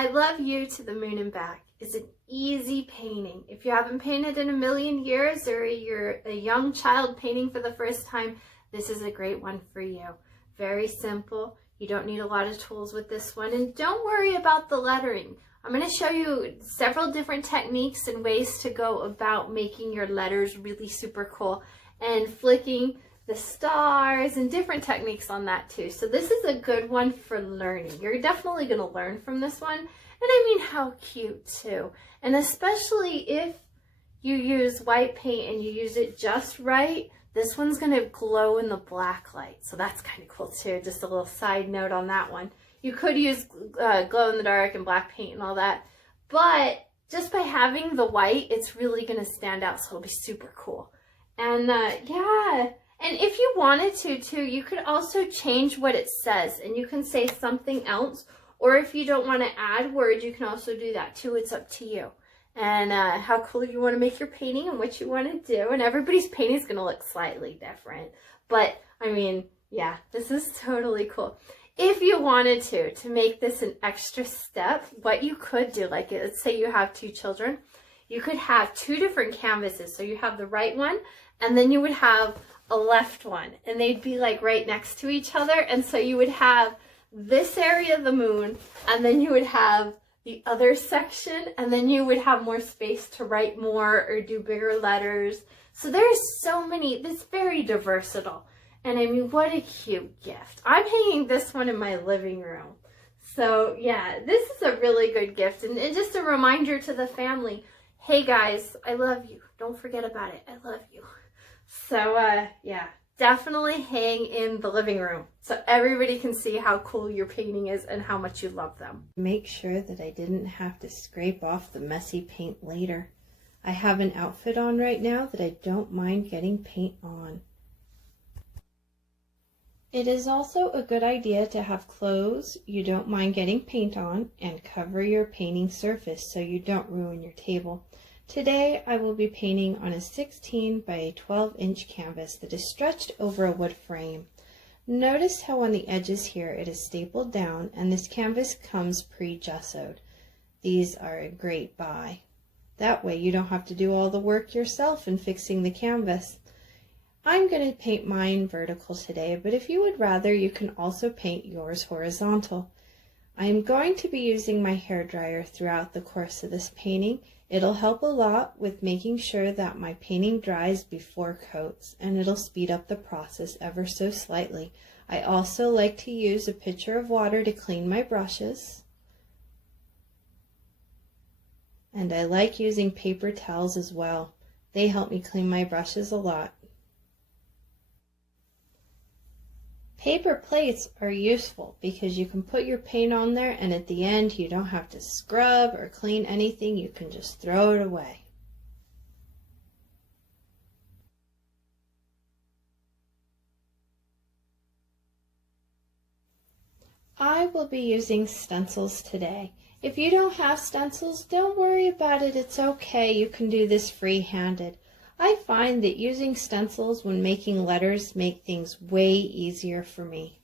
I Love You to the Moon and Back is an easy painting. If you haven't painted in a million years or you're a young child painting for the first time, this is a great one for you. Very simple. You don't need a lot of tools with this one, and don't worry about the lettering. I'm going to show you several different techniques and ways to go about making your letters really super cool and flicking the stars and different techniques on that too. So this is a good one for learning. You're definitely going to learn from this one. And I mean, how cute too. And especially if you use white paint and you use it just right, this one's going to glow in the black light. So that's kind of cool too. Just a little side note on that one. You could use glow in the dark and black paint and all that, but just by having the white, it's really going to stand out. So it'll be super cool. And yeah. And if you wanted to too, you could also change what it says and you can say something else. Or if you don't want to add words, you can also do that too. It's up to you. And how cool you want to make your painting and what you want to do. And everybody's painting is going to look slightly different. But I mean, yeah, this is totally cool. If you wanted to make this an extra step, what you could do, like let's say you have 2 children, you could have 2 different canvases. So you have the right one and then you would have a left one and they'd be like right next to each other. And so you would have this area of the moon and then you would have the other section and then you would have more space to write more or do bigger letters. So there's so many, it's very versatile. And I mean, what a cute gift. I'm hanging this one in my living room. So yeah, this is a really good gift. And just a reminder to the family, hey guys, I love you. Don't forget about it. I love you. So yeah, definitely hang in the living room so everybody can see how cool your painting is and how much you love them. Make sure that I didn't have to scrape off the messy paint later. I have an outfit on right now that I don't mind getting paint on. It is also a good idea to have clothes you don't mind getting paint on and cover your painting surface so you don't ruin your table. Today I will be painting on a 16 by 12-inch canvas that is stretched over a wood frame. Notice how on the edges here it is stapled down and this canvas comes pre-gessoed. These are a great buy. That way you don't have to do all the work yourself in fixing the canvas. I'm going to paint mine vertical today, but if you would rather, you can also paint yours horizontal. I am going to be using my hairdryer throughout the course of this painting. It'll help a lot with making sure that my painting dries before coats, and it'll speed up the process ever so slightly. I also like to use a pitcher of water to clean my brushes. And I like using paper towels as well. They help me clean my brushes a lot. Paper plates are useful because you can put your paint on there and at the end you don't have to scrub or clean anything, you can just throw it away. I will be using stencils today. If you don't have stencils, don't worry about it, it's okay, you can do this free-handed. I find that using stencils when making letters make things way easier for me.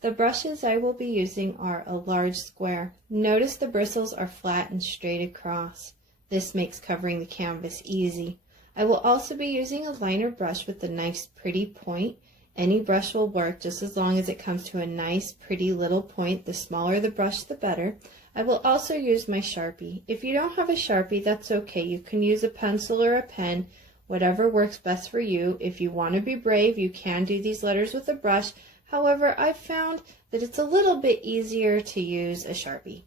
The brushes I will be using are a large square. Notice the bristles are flat and straight across. This makes covering the canvas easy. I will also be using a liner brush with a nice pretty point. Any brush will work just as long as it comes to a nice pretty little point. The smaller the brush, the better. I will also use my Sharpie. If you don't have a Sharpie, that's okay. You can use a pencil or a pen, whatever works best for you. If you want to be brave, you can do these letters with a brush. However, I've found that it's a little bit easier to use a Sharpie.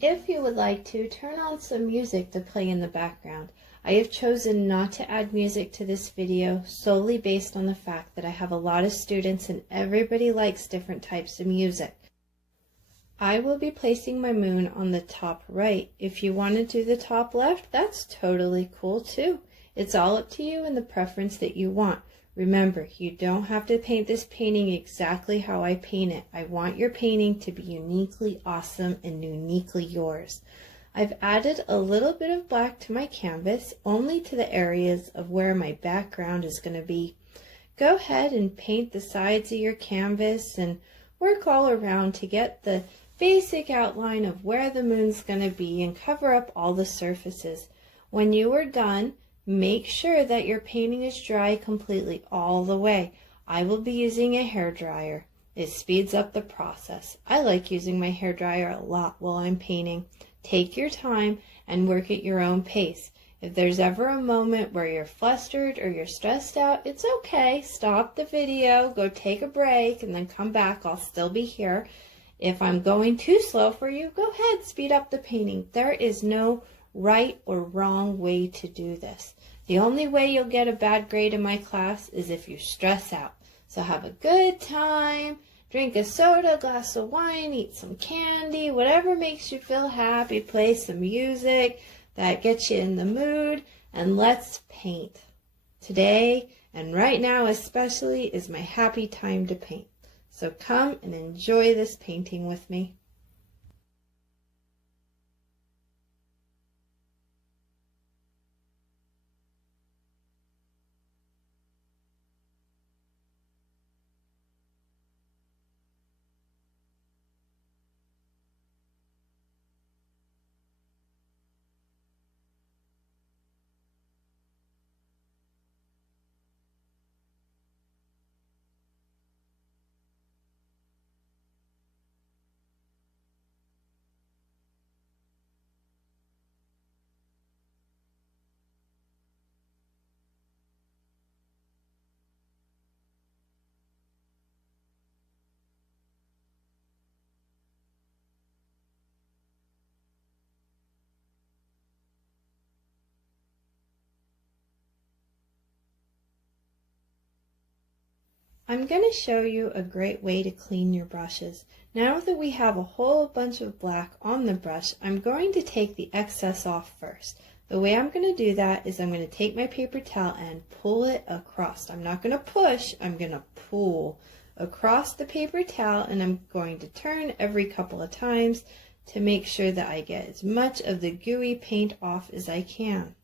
If you would like to, turn on some music to play in the background. I have chosen not to add music to this video solely based on the fact that I have a lot of students and everybody likes different types of music. I will be placing my moon on the top right. If you want to do the top left, that's totally cool too. It's all up to you and the preference that you want. Remember, you don't have to paint this painting exactly how I paint it. I want your painting to be uniquely awesome and uniquely yours. I've added a little bit of black to my canvas, only to the areas of where my background is going to be. Go ahead and paint the sides of your canvas and work all around to get the basic outline of where the moon's going to be and cover up all the surfaces. When you are done, make sure that your painting is dry completely all the way. I will be using a hairdryer. It speeds up the process. I like using my hairdryer a lot while I'm painting. Take your time and work at your own pace. If there's ever a moment where you're flustered or you're stressed out, it's okay. Stop the video, go take a break, and then come back. I'll still be here. If I'm going too slow for you, go ahead, speed up the painting. There is no right or wrong way to do this. The only way you'll get a bad grade in my class is if you stress out. So have a good time, drink a soda, glass of wine, eat some candy, whatever makes you feel happy, play some music that gets you in the mood, and let's paint. Today, and right now especially, is my happy time to paint. So come and enjoy this painting with me. I'm going to show you a great way to clean your brushes. Now that we have a whole bunch of black on the brush, I'm going to take the excess off first. The way I'm going to do that is I'm going to take my paper towel and pull it across. I'm not going to push, I'm going to pull across the paper towel, and I'm going to turn every couple of times to make sure that I get as much of the gooey paint off as I can.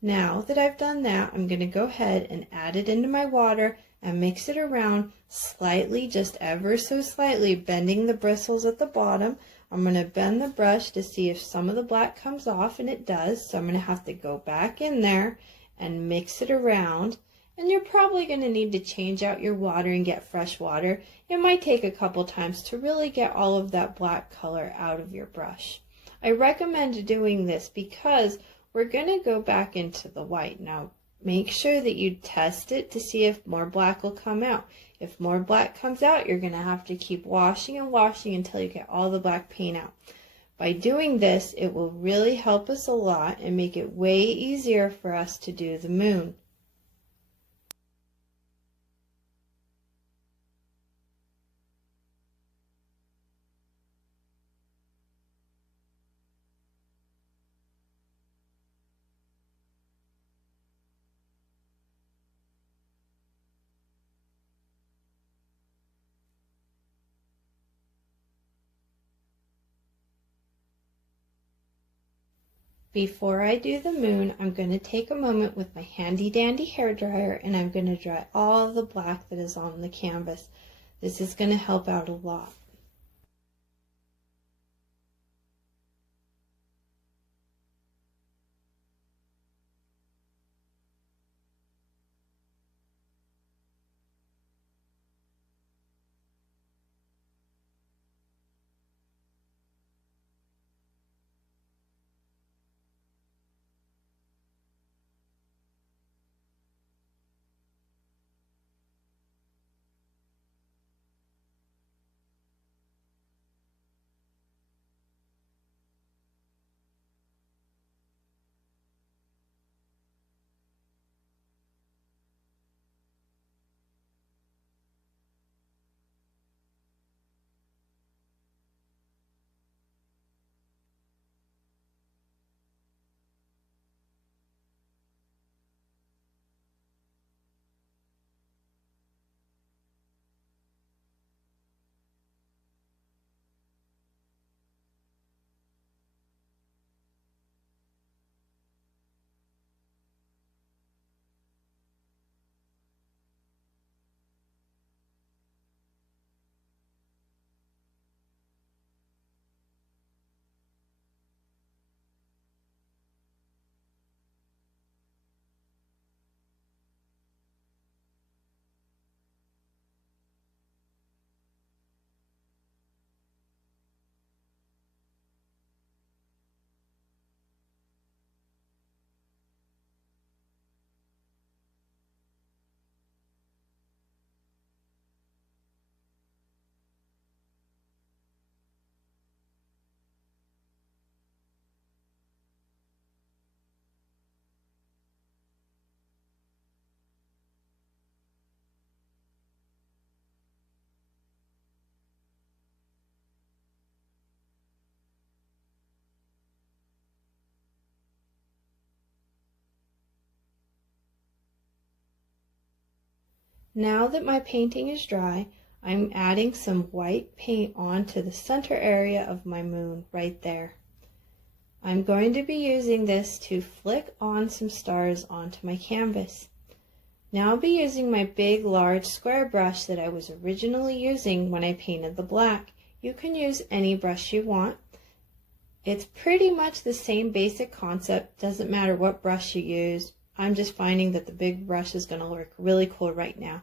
Now that I've done that, I'm going to go ahead and add it into my water and mix it around slightly, just ever so slightly, bending the bristles at the bottom. I'm going to bend the brush to see if some of the black comes off, and it does. So I'm going to have to go back in there and mix it around. And you're probably going to need to change out your water and get fresh water. It might take a couple times to really get all of that black color out of your brush. I recommend doing this because we're going to go back into the white. Now, make sure that you test it to see if more black will come out. If more black comes out, you're going to have to keep washing and washing until you get all the black paint out. By doing this, it will really help us a lot and make it way easier for us to do the moon. Before I do the moon, I'm going to take a moment with my handy dandy hairdryer and I'm going to dry all the black that is on the canvas. This is going to help out a lot. Now that my painting is dry, I'm adding some white paint onto the center area of my moon right there. I'm going to be using this to flick on some stars onto my canvas. Now I'll be using my big, large square brush that I was originally using when I painted the black. You can use any brush you want. It's pretty much the same basic concept, doesn't matter what brush you use. I'm just finding that the big brush is going to look really cool right now.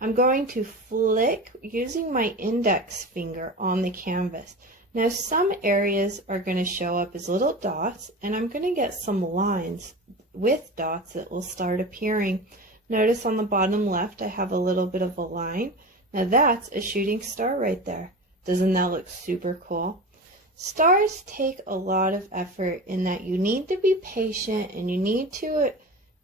I'm going to flick using my index finger on the canvas. Now some areas are going to show up as little dots, and I'm going to get some lines with dots that will start appearing. Notice on the bottom left I have a little bit of a line. Now that's a shooting star right there. Doesn't that look super cool? Stars take a lot of effort in that you need to be patient and you need to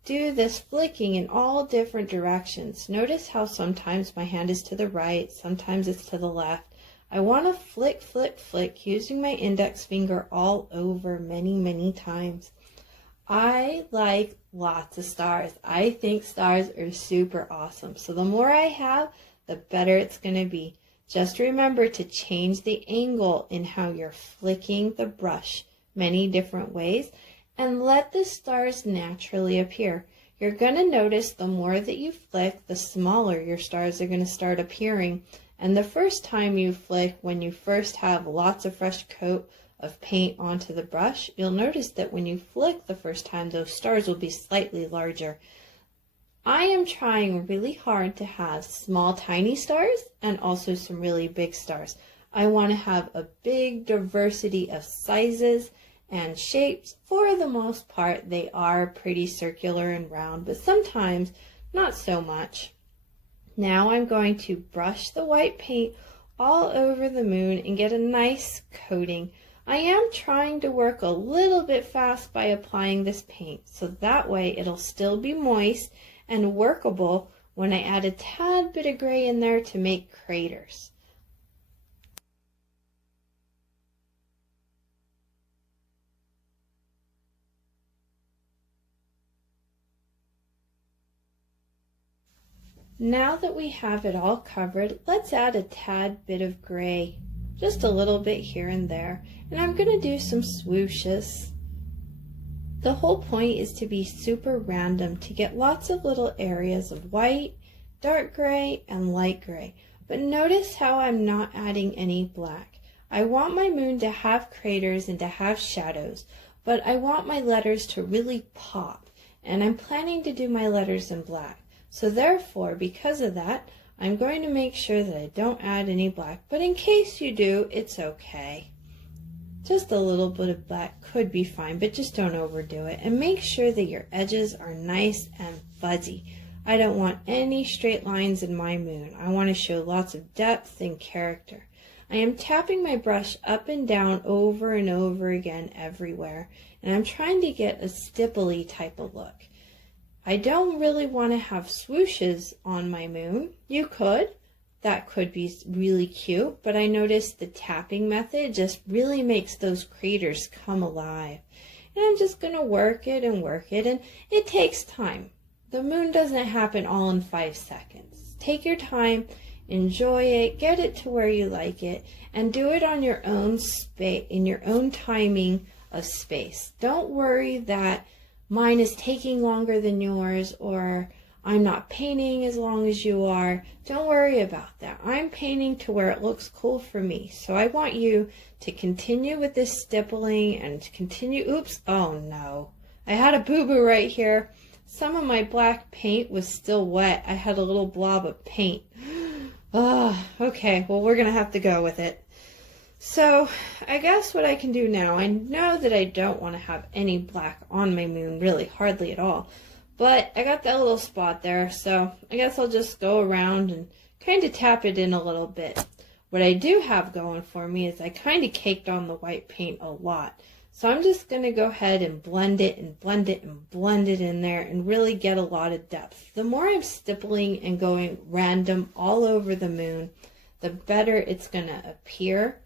do this flicking in all different directions. Notice how sometimes my hand is to the right, sometimes it's to the left. I want to flick, flick, flick using my index finger all over many times. I like lots of stars. I think stars are super awesome. So the more I have, the better it's going to be. Just remember to change the angle in how you're flicking the brush many different ways, and let the stars naturally appear. You're going to notice the more that you flick, the smaller your stars are going to start appearing. And the first time you flick, when you first have lots of fresh coat of paint onto the brush, you'll notice that when you flick the first time, those stars will be slightly larger. I am trying really hard to have small, tiny stars and also some really big stars. I want to have a big diversity of sizes and shapes. For the most part, they are pretty circular and round, but sometimes not so much. Now I'm going to brush the white paint all over the moon and get a nice coating. I am trying to work a little bit fast by applying this paint, so that way it'll still be moist and workable when I add a tad bit of gray in there to make craters. Now that we have it all covered, let's add a tad bit of gray, just a little bit here and there, and I'm going to do some swooshes. The whole point is to be super random, to get lots of little areas of white, dark gray, and light gray. But notice how I'm not adding any black. I want my moon to have craters and to have shadows, but I want my letters to really pop, and I'm planning to do my letters in black. So therefore, because of that, I'm going to make sure that I don't add any black, but in case you do, it's okay. Just a little bit of black could be fine, but just don't overdo it. And make sure that your edges are nice and fuzzy. I don't want any straight lines in my moon. I want to show lots of depth and character. I am tapping my brush up and down over and over again everywhere, and I'm trying to get a stipply type of look. I don't really want to have swooshes on my moon. You could. That could be really cute, but I noticed the tapping method just really makes those craters come alive. And I'm just going to work it, and it takes time. The moon doesn't happen all in 5 seconds. Take your time, enjoy it, get it to where you like it, and do it on your own space, in your own timing of space. Don't worry that mine is taking longer than yours, or I'm not painting as long as you are. Don't worry about that. I'm painting to where it looks cool for me. So I want you to continue with this stippling and to continue. Oops, oh no. I had a boo-boo right here. Some of my black paint was still wet. I had a little blob of paint. Okay, well, we're going to have to go with it. So I guess what I can do now, I know that I don't want to have any black on my moon, really, hardly at all. But I got that little spot there, so I guess I'll just go around and kind of tap it in a little bit. What I do have going for me is I kind of caked on the white paint a lot. So I'm just going to go ahead and blend it and blend it and blend it in there and really get a lot of depth. The more I'm stippling and going random all over the moon, the better it's going to appear.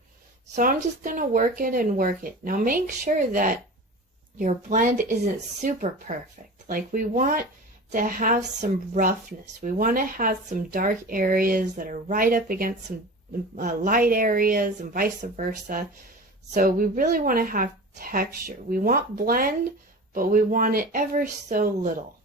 So I'm just going to work it and work it. Now make sure that your blend isn't super perfect. Like we want to have some roughness. We want to have some dark areas that are right up against some light areas and vice versa. So we really want to have texture. We want blend, but we want it ever so little.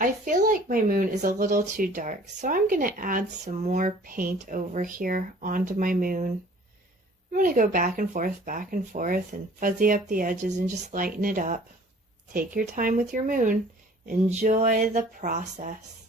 I feel like my moon is a little too dark, so I'm going to add some more paint over here onto my moon. I'm going to go back and forth, and fuzzy up the edges and just lighten it up. Take your time with your moon. Enjoy the process.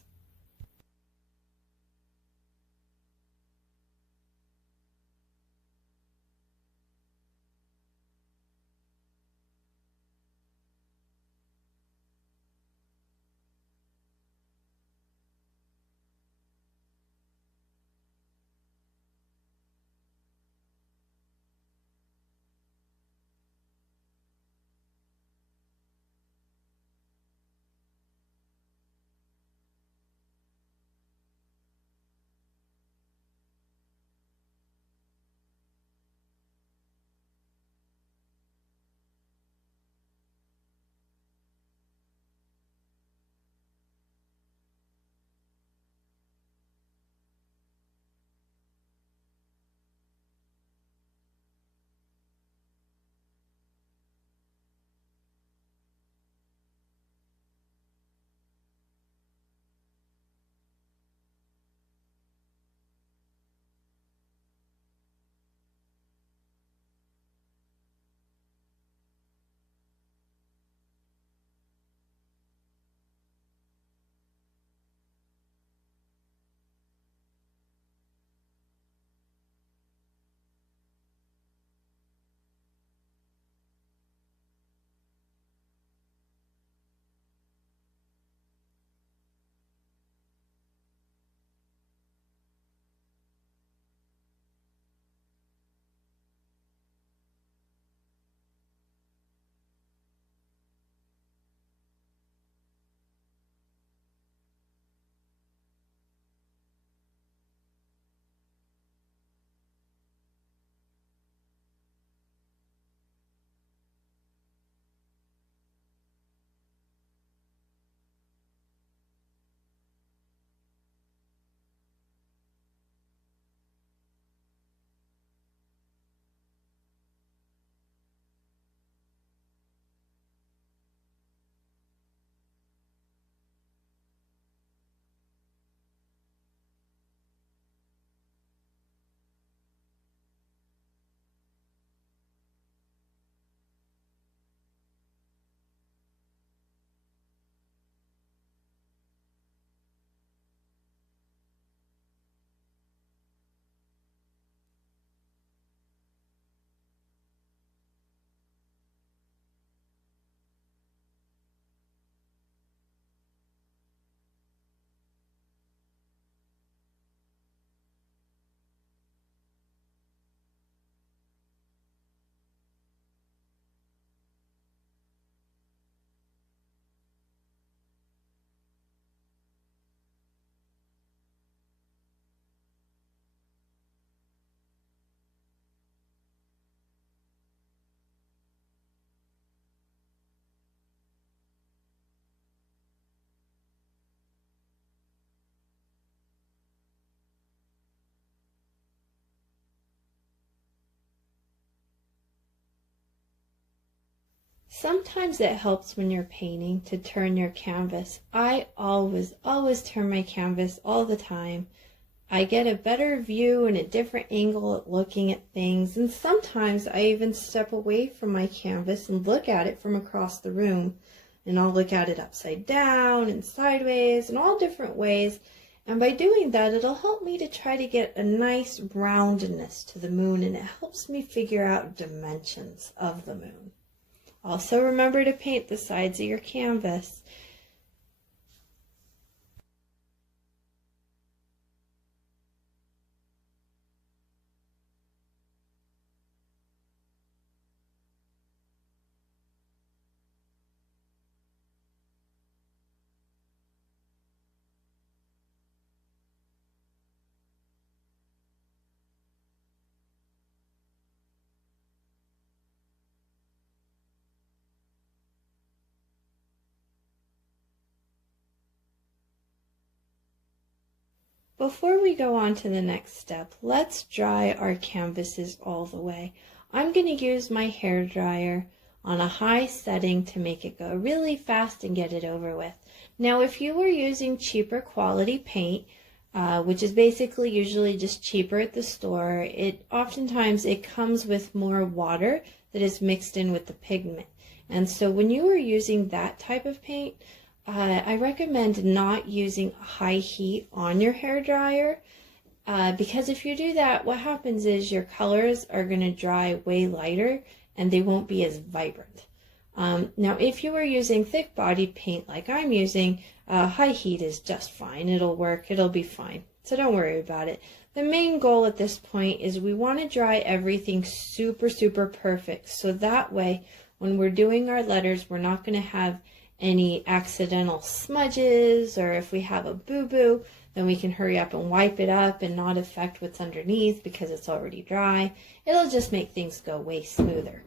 Sometimes it helps when you're painting to turn your canvas. I always turn my canvas all the time. I get a better view and a different angle at looking at things, and sometimes I even step away from my canvas and look at it from across the room, and I'll look at it upside down and sideways and all different ways, and by doing that it'll help me to try to get a nice roundedness to the moon, and it helps me figure out dimensions of the moon. Also remember to paint the sides of your canvas. Before we go on to the next step, let's dry our canvases all the way. I'm going to use my hair dryer on a high setting to make it go really fast and get it over with. Now, if you were using cheaper quality paint, which is basically usually just cheaper at the store, oftentimes it comes with more water that is mixed in with the pigment. And so when you are using that type of paint, I recommend not using high heat on your hair dryer, because if you do that, what happens is your colors are going to dry way lighter and they won't be as vibrant. Now, if you are using thick bodied paint like I'm using, high heat is just fine. It'll work. It'll be fine. So don't worry about it. The main goal at this point is we want to dry everything super, super perfect. So that way, when we're doing our letters, we're not going to have any accidental smudges, or if we have a boo-boo, then we can hurry up and wipe it up and not affect what's underneath because it's already dry. It'll just make things go way smoother.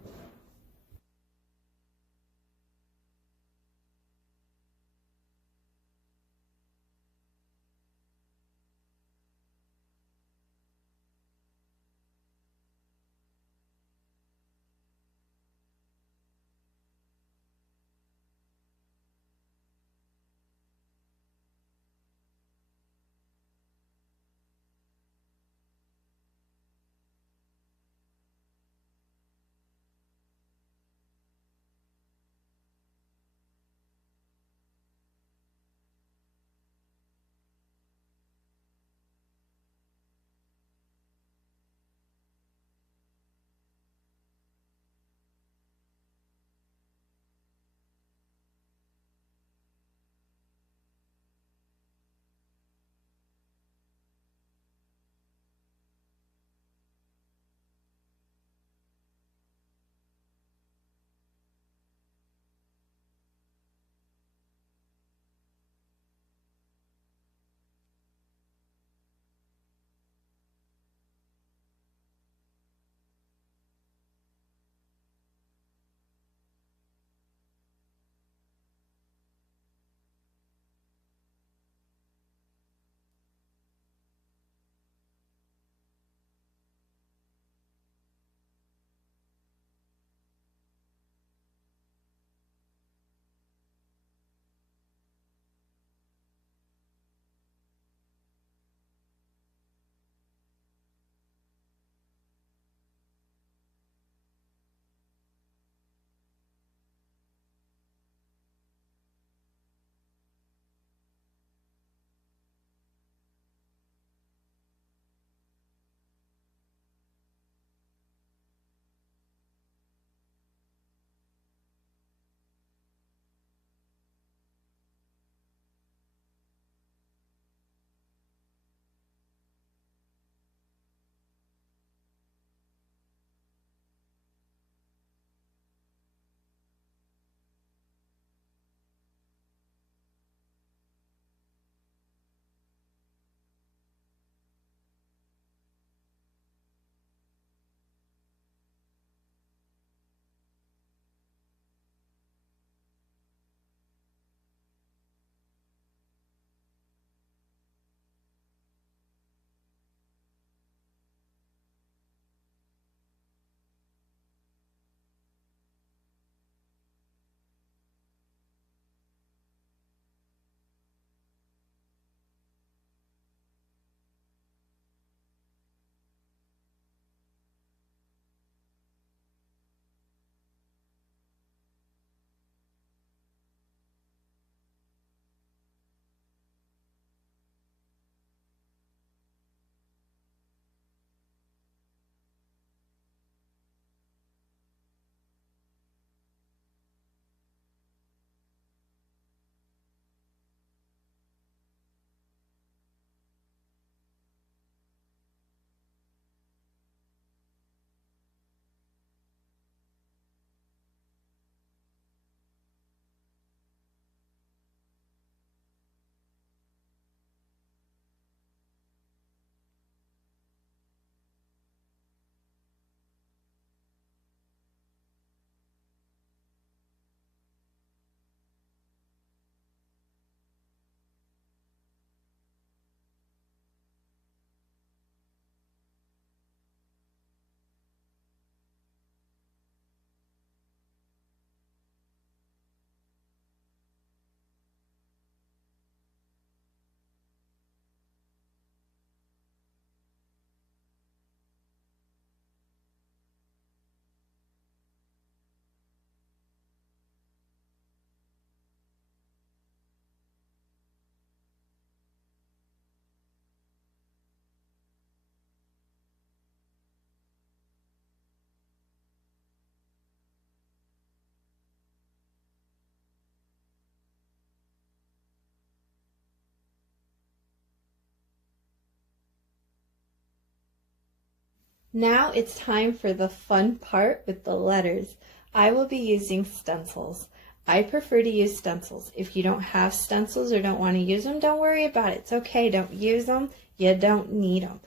Now it's time for the fun part with the letters. I will be using stencils. I prefer to use stencils. If you don't have stencils or don't want to use them, don't worry about it. It's okay. Don't use them. You don't need them.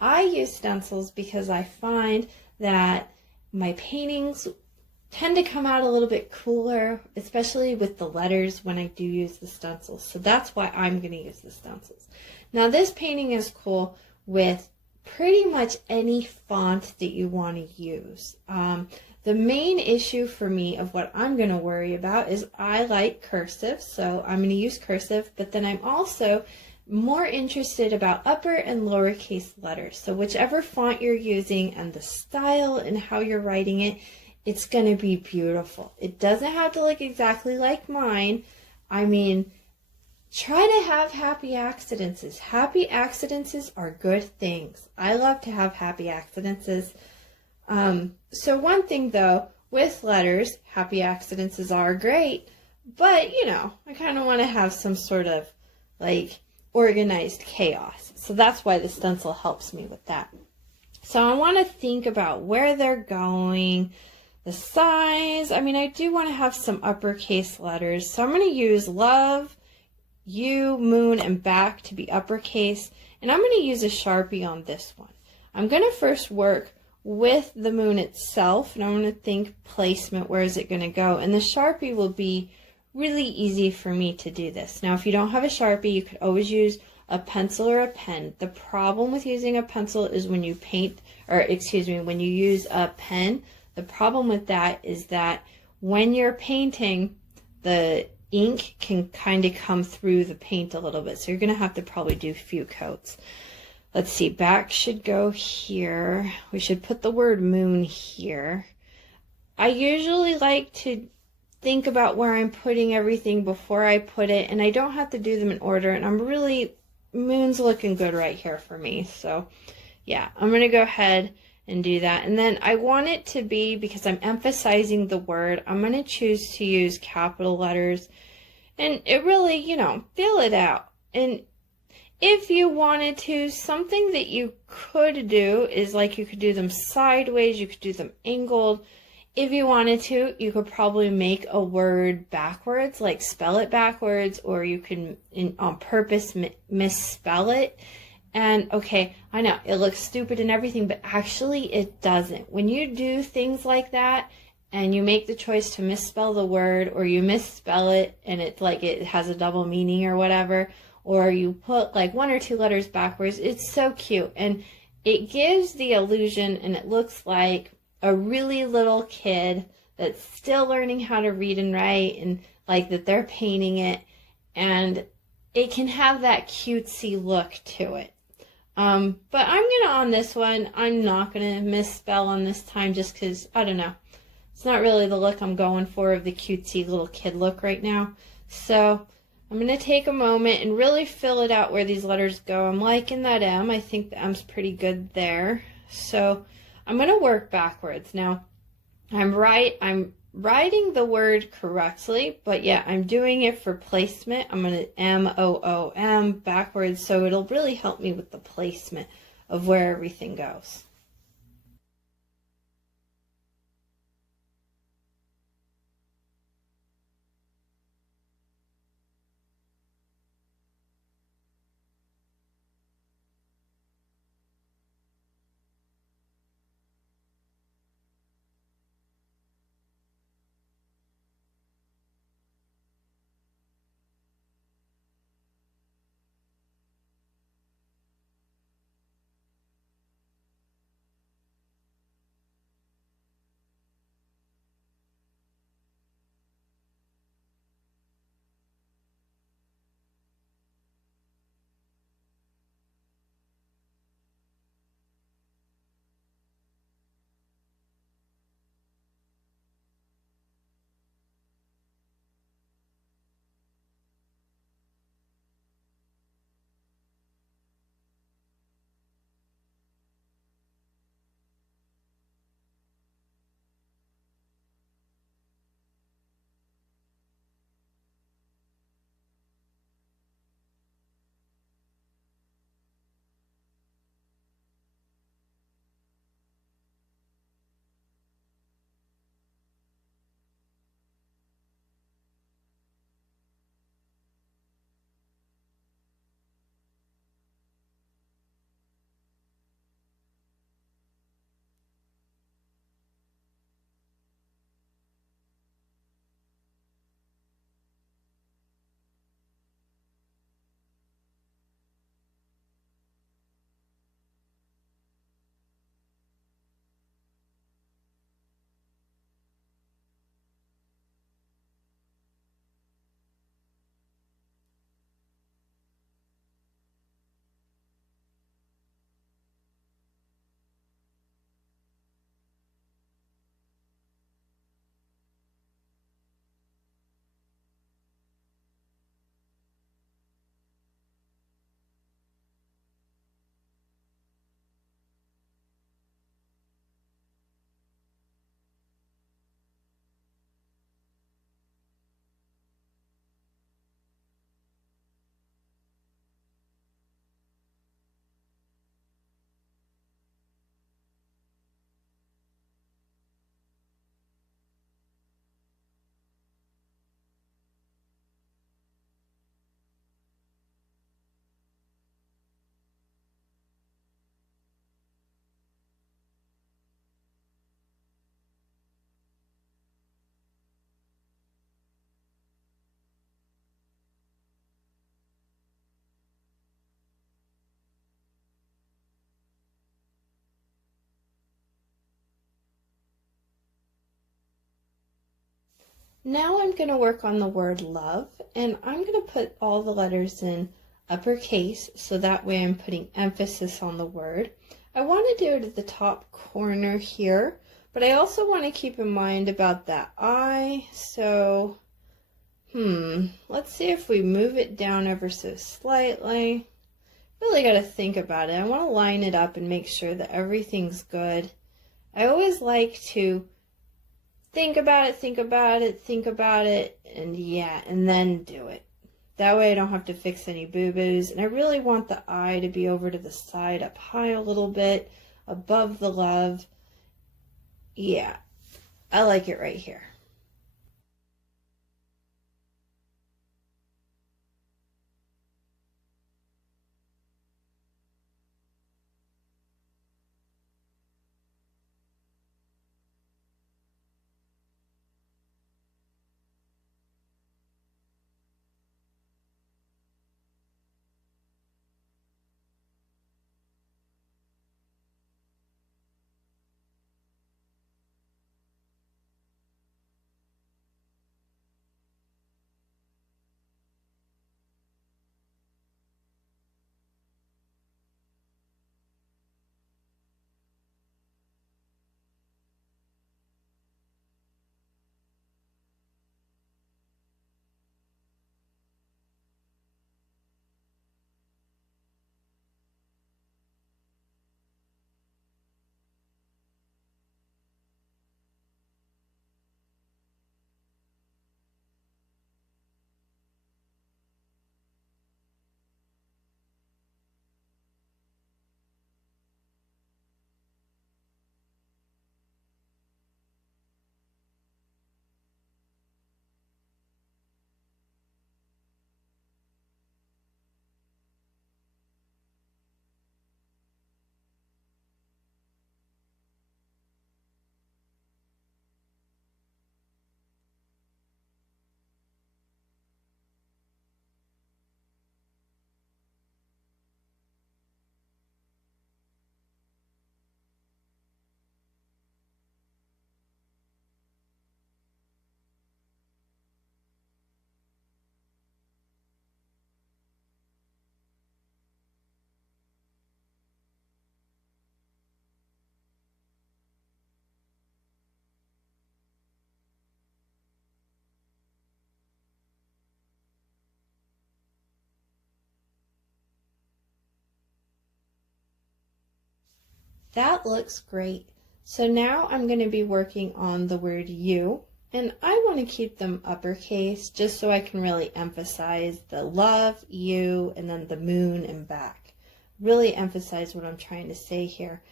I use stencils because I find that my paintings tend to come out a little bit cooler, especially with the letters when I do use the stencils. So that's why I'm going to use the stencils. Now this painting is cool with pretty much any font that you want to use. The main issue for me of what I'm going to worry about is I like cursive, so I'm going to use cursive, but then I'm also more interested about upper and lowercase letters. So whichever font you're using and the style and how you're writing it, it's going to be beautiful. It doesn't have to look exactly like mine. I mean, try to have happy accidents. Happy accidents are good things. I love to have happy accidents. So one thing though, with letters, happy accidents are great, but you know, I kind of want to have some sort of like organized chaos. So that's why the stencil helps me with that. So I want to think about where they're going, the size. I mean, I do want to have some uppercase letters. So I'm going to use love, you, moon, and back to be uppercase. And I'm going to use a Sharpie on this one. I'm going to first work with the moon itself, and I'm going to think placement, where is it going to go? And the Sharpie will be really easy for me to do this. Now, if you don't have a Sharpie, you could always use a pencil or a pen. The problem with using a pencil is when you paint, or excuse me, when you use a pen, the problem with that is that when you're painting, the ink can kind of come through the paint a little bit. So you're going to have to probably do a few coats. Let's see, back should go here. We should put the word moon here. I usually like to think about where I'm putting everything before I put it, and I don't have to do them in order, and moon's looking good right here for me. So yeah, I'm going to go ahead and do that. And then I want it to be, because I'm emphasizing the word, I'm going to choose to use capital letters, and it really, you know, fill it out. And if you wanted to, something that you could do is like you could do them sideways, you could do them angled. If you wanted to, you could probably make a word backwards, like spell it backwards, or you can on purpose misspell it. And okay, I know it looks stupid and everything, but actually it doesn't. When you do things like that and you make the choice to misspell the word, or you misspell it and it's like it has a double meaning or whatever, or you put like one or two letters backwards, it's so cute. And it gives the illusion, and it looks like a really little kid that's still learning how to read and write, and like that they're painting it, and it can have that cutesy look to it. But I'm gonna, on this one, I'm not gonna misspell on this time, just because, I don't know, it's not really the look I'm going for, of the cutesy little kid look right now. So I'm going to take a moment and really fill it out where these letters go. I'm liking that M. I think the M's pretty good there. So I'm going to work backwards. Now, I'm writing the word correctly, but yeah, I'm doing it for placement. I'm going to M-O-O-M backwards, so it'll really help me with the placement of where everything goes. Now I'm going to work on the word love, and I'm going to put all the letters in uppercase, so that way I'm putting emphasis on the word. I want to do it at the top corner here, but I also want to keep in mind about that I, so, let's see if we move it down ever so slightly. Really got to think about it. I want to line it up and make sure that everything's good. I always like to think about it, and then do it. That way I don't have to fix any boo-boos. And I really want the I to be over to the side, up high a little bit, above the love. Yeah, I like it right here. That looks great. So now I'm going to be working on the word you, and I want to keep them uppercase just so I can really emphasize the love, you, and then the moon and back. Really emphasize what I'm trying to say here.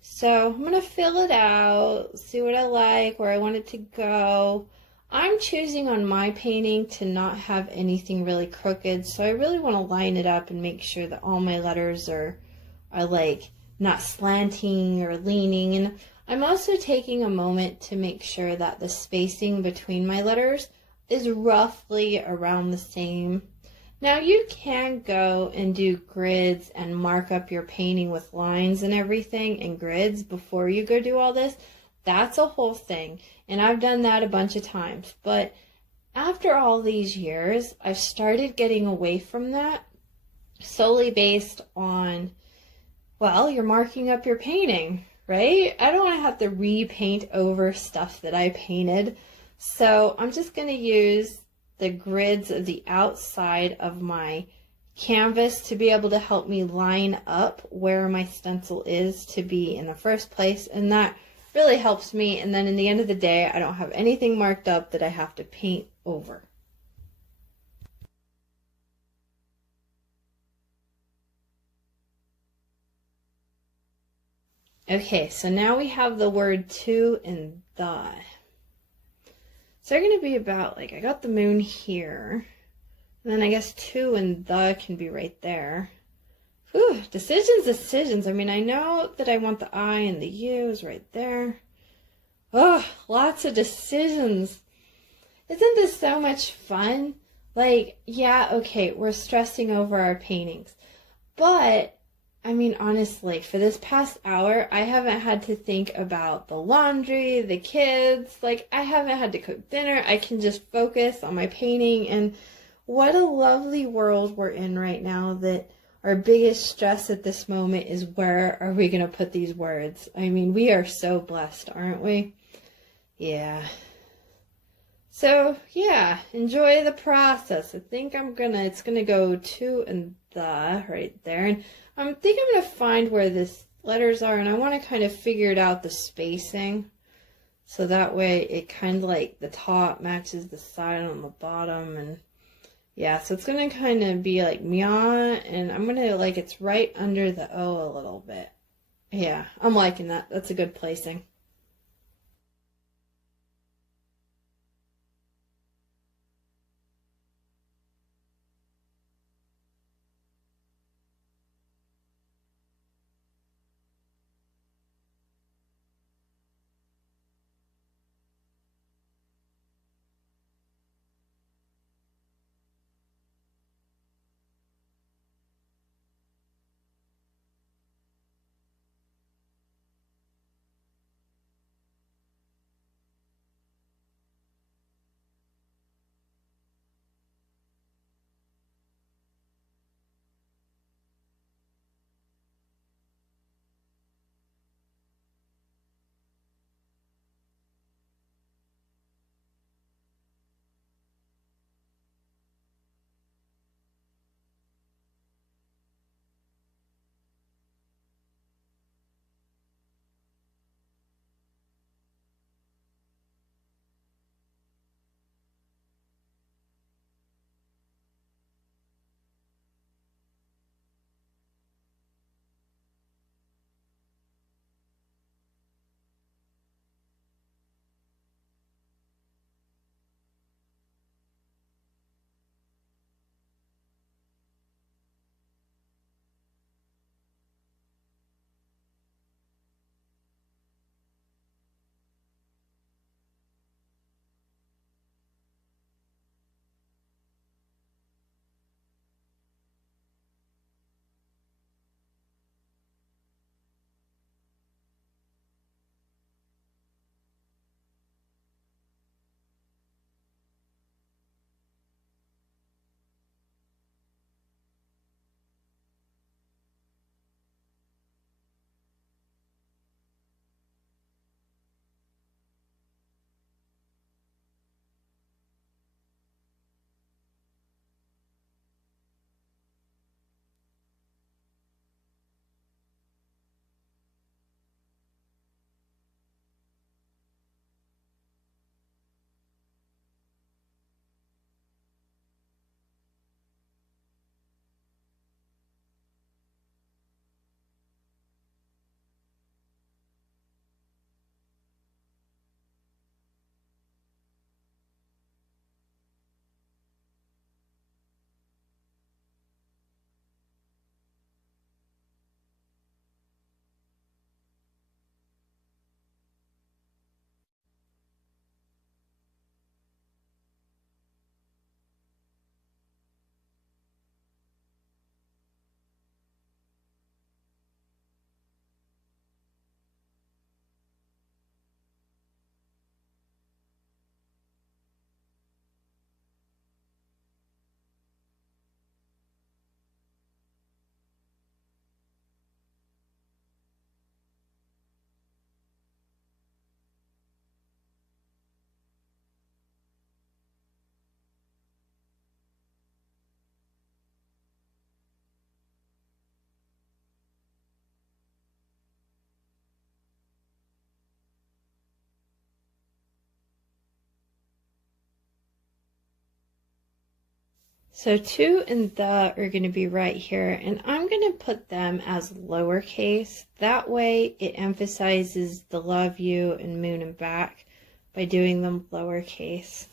So I'm going to fill it out, see what I like, where I want it to go. I'm choosing on my painting to not have anything really crooked, so I really want to line it up and make sure that all my letters are like not slanting or leaning. And I'm also taking a moment to make sure that the spacing between my letters is roughly around the same. Now you can go and do grids and mark up your painting with lines and everything and grids before you go do all this. That's a whole thing, and I've done that a bunch of times. But after all these years, I've started getting away from that solely based on, well, you're marking up your painting, right? I don't want to have to repaint over stuff that I painted. So I'm just going to use the grids of the outside of my canvas to be able to help me line up where my stencil is to be in the first place. And that really helps me. And then in the end of the day, I don't have anything marked up that I have to paint over. Okay, so now we have the word to and the. So they're going to be about, like, I got the moon here. And then I guess to and the can be right there. Whew, decisions. I mean, I know that I want the I and the U is right there. Oh, lots of decisions. Isn't this so much fun? Like, yeah, okay, we're stressing over our paintings. But I mean, honestly, for this past hour, I haven't had to think about the laundry, the kids. Like, I haven't had to cook dinner. I can just focus on my painting. And what a lovely world we're in right now, that our biggest stress at this moment is, where are we going to put these words? I mean, we are so blessed, aren't we? Yeah. So, yeah, enjoy the process. I think it's gonna go to and the right there. And I think I'm gonna find where this letters are, and I want to kind of figure it out, the spacing. So that way it kind of like the top matches the side on the bottom. And yeah, so it's gonna kind of be like Mia, and I'm gonna like, it's right under the O a little bit. Yeah, I'm liking that. That's a good placing. So to and the are going to be right here, and I'm going to put them as lowercase. That way it emphasizes the love you and moon and back by doing them lowercase.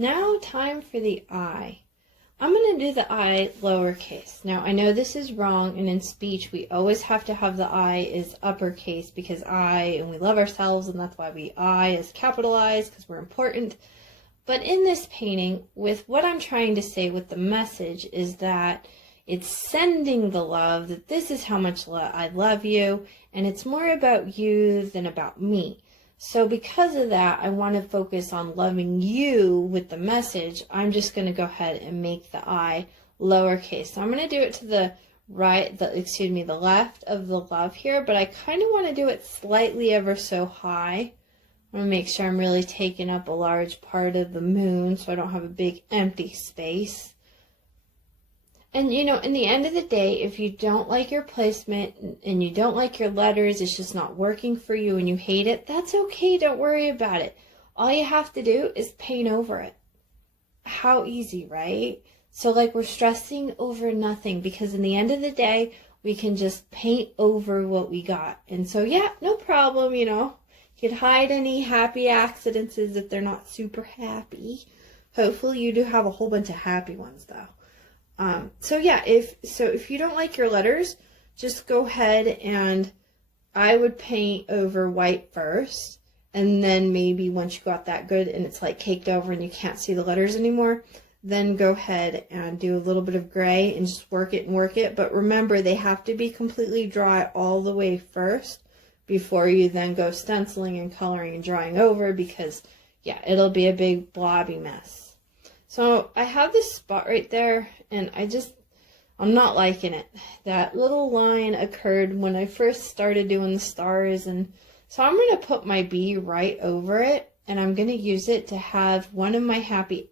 Now time for the eye. I'm going to do the I lowercase. Now, I know this is wrong, and in speech, we always have to have the I is uppercase because and we love ourselves, and that's why I is capitalized because we're important. But in this painting, with what I'm trying to say with the message is that it's sending the love, that this is how much I love you, and it's more about you than about me. So because of that, I want to focus on loving you with the message. I'm just going to go ahead and make the I lowercase. So I'm going to do it to the the left of the love here, but I kind of want to do it slightly ever so high. I want to make sure I'm really taking up a large part of the moon so I don't have a big empty space. And, you know, in the end of the day, if you don't like your placement and you don't like your letters, it's just not working for you and you hate it, that's okay. Don't worry about it. All you have to do is paint over it. How easy, right? So, like, we're stressing over nothing because in the end of the day, we can just paint over what we got. And so, yeah, no problem, you know. You could hide any happy accidents if they're not super happy. Hopefully you do have a whole bunch of happy ones, though. So yeah, if you don't like your letters, just go ahead and I would paint over white first, and then maybe once you got that good and it's like caked over and you can't see the letters anymore, then go ahead and do a little bit of gray and just work it and work it. But remember, they have to be completely dry all the way first before you then go stenciling and coloring and drawing over, because yeah, it'll be a big blobby mess. So I have this spot right there, and I'm not liking it. That little line occurred when I first started doing the stars, and so I'm going to put my B right over it, and I'm going to use it to hide one of my happy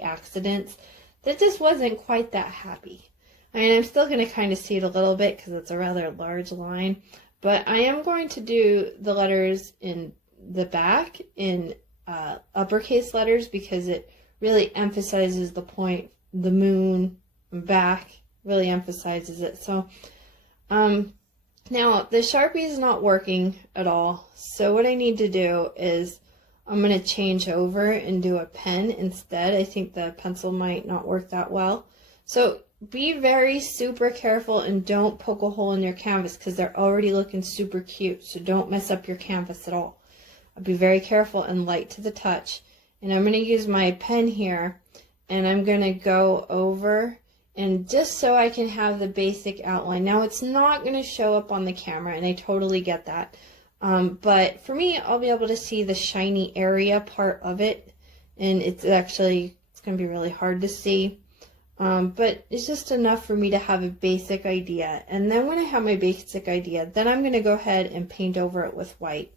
accidents that just wasn't quite that happy. I mean, I'm still going to kind of see it a little bit because it's a rather large line, but I am going to do the letters in the back in uppercase letters because it really emphasizes the point. The moon back really emphasizes it. So now the Sharpie is not working at all, so what I need to do is I'm going to change over and do a pen instead. I think the pencil might not work that well, so be very super careful and don't poke a hole in your canvas because they're already looking super cute, so don't mess up your canvas at all. I'll be very careful and light to the touch. And I'm going to use my pen here, and I'm going to go over, and just so I can have the basic outline. Now, it's not going to show up on the camera, and I totally get that. But for me, I'll be able to see the shiny area part of it, and it's going to be really hard to see. But it's just enough for me to have a basic idea. And then when I have my basic idea, then I'm going to go ahead and paint over it with white.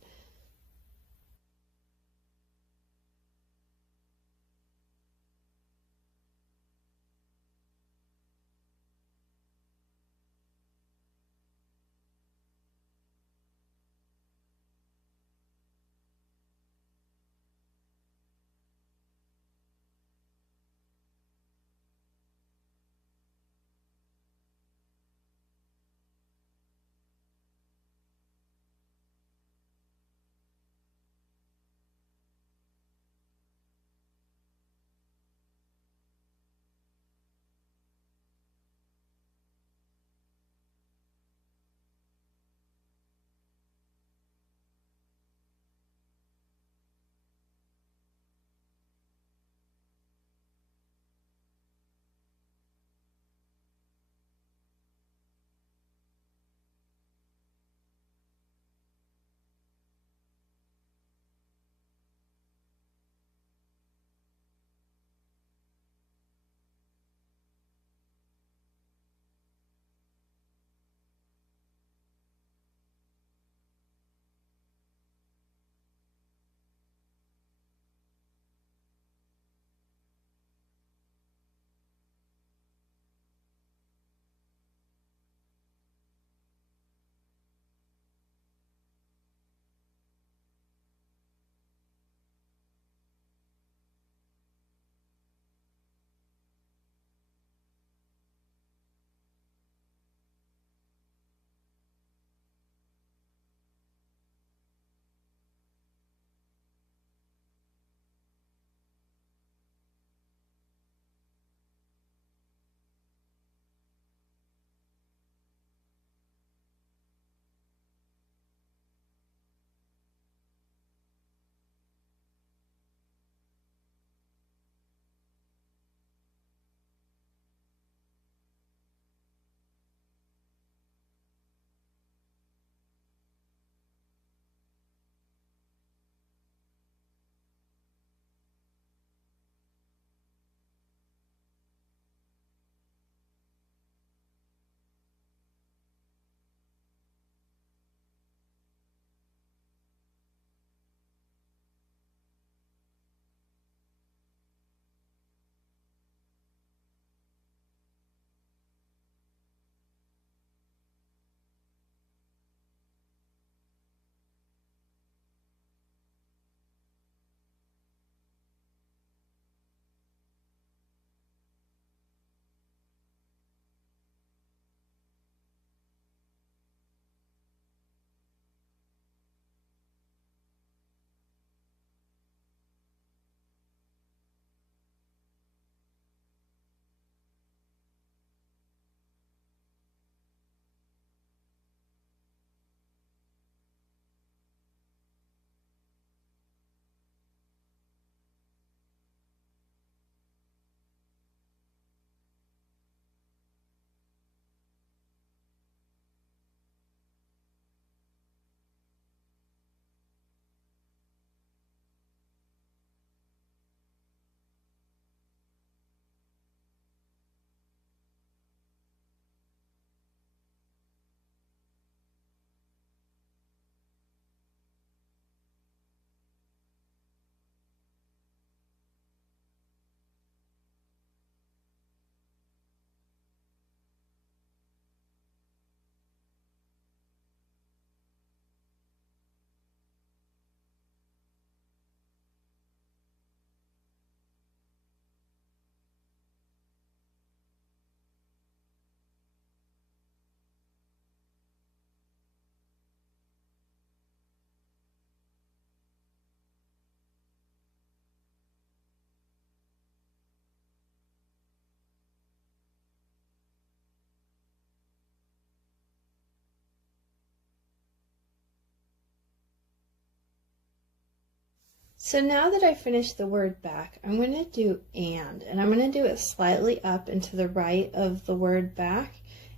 So now that I finished the word back, I'm going to do and I'm going to do it slightly up and to the right of the word back.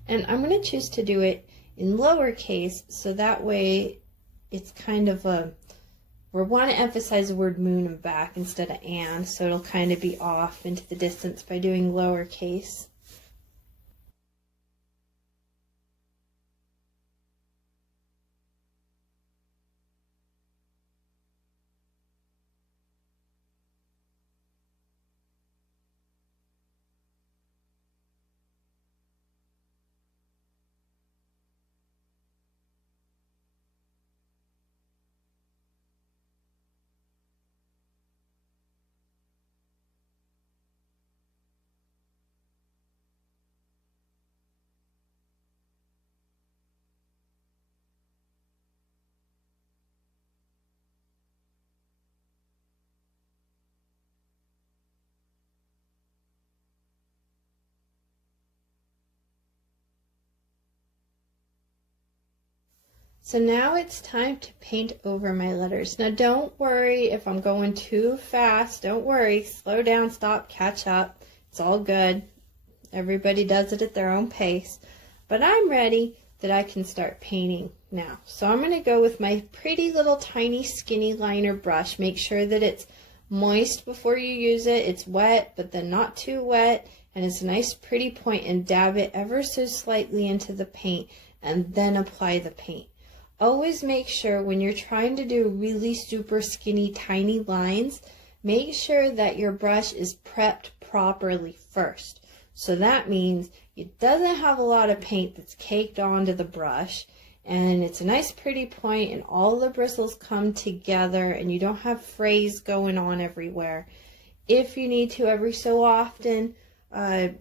And I'm going to choose to do it in lowercase, so that way it's kind of we want to emphasize the word moon and back instead of and, so it'll kind of be off into the distance by doing lowercase. So now it's time to paint over my letters. Now don't worry if I'm going too fast. Don't worry. Slow down, stop, catch up. It's all good. Everybody does it at their own pace. But I'm ready that I can start painting now. So I'm going to go with my pretty little tiny skinny liner brush. Make sure that it's moist before you use it. It's wet, but then not too wet. And it's a nice pretty point, and dab it ever so slightly into the paint and then apply the paint. Always make sure when you're trying to do really super skinny tiny lines, make sure that your brush is prepped properly first. So that means it doesn't have a lot of paint that's caked onto the brush, and it's a nice pretty point and all the bristles come together and you don't have frays going on everywhere. If you need to, every so often,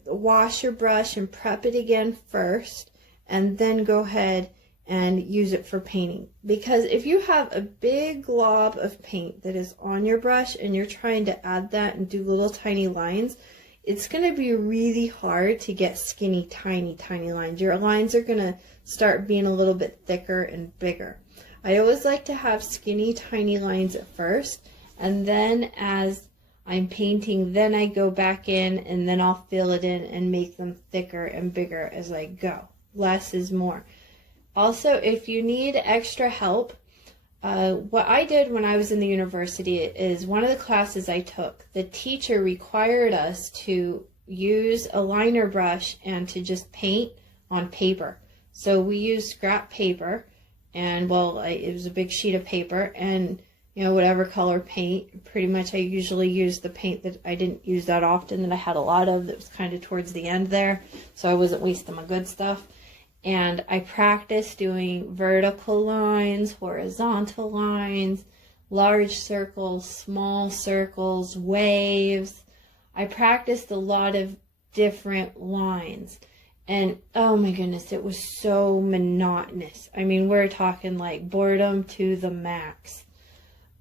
wash your brush and prep it again first, and then go ahead and use it for painting. Because if you have a big glob of paint that is on your brush and you're trying to add that and do little tiny lines, it's going to be really hard to get skinny tiny lines. Your lines are going to start being a little bit thicker and bigger. I always like to have skinny tiny lines at first, and then as I'm painting, then I go back in and then I'll fill it in and make them thicker and bigger as I go. Less is more. Also, if you need extra help, what I did when I was in the university is one of the classes I took, the teacher required us to use a liner brush and to just paint on paper. So we used scrap paper, and it was a big sheet of paper, and whatever color paint. Pretty much I usually used the paint that I didn't use that often, that I had a lot of, that was kind of towards the end there, so I wasn't wasting my good stuff. And I practiced doing vertical lines, horizontal lines, large circles, small circles, waves. I practiced a lot of different lines. And oh my goodness, it was so monotonous. I mean, we're talking like boredom to the max.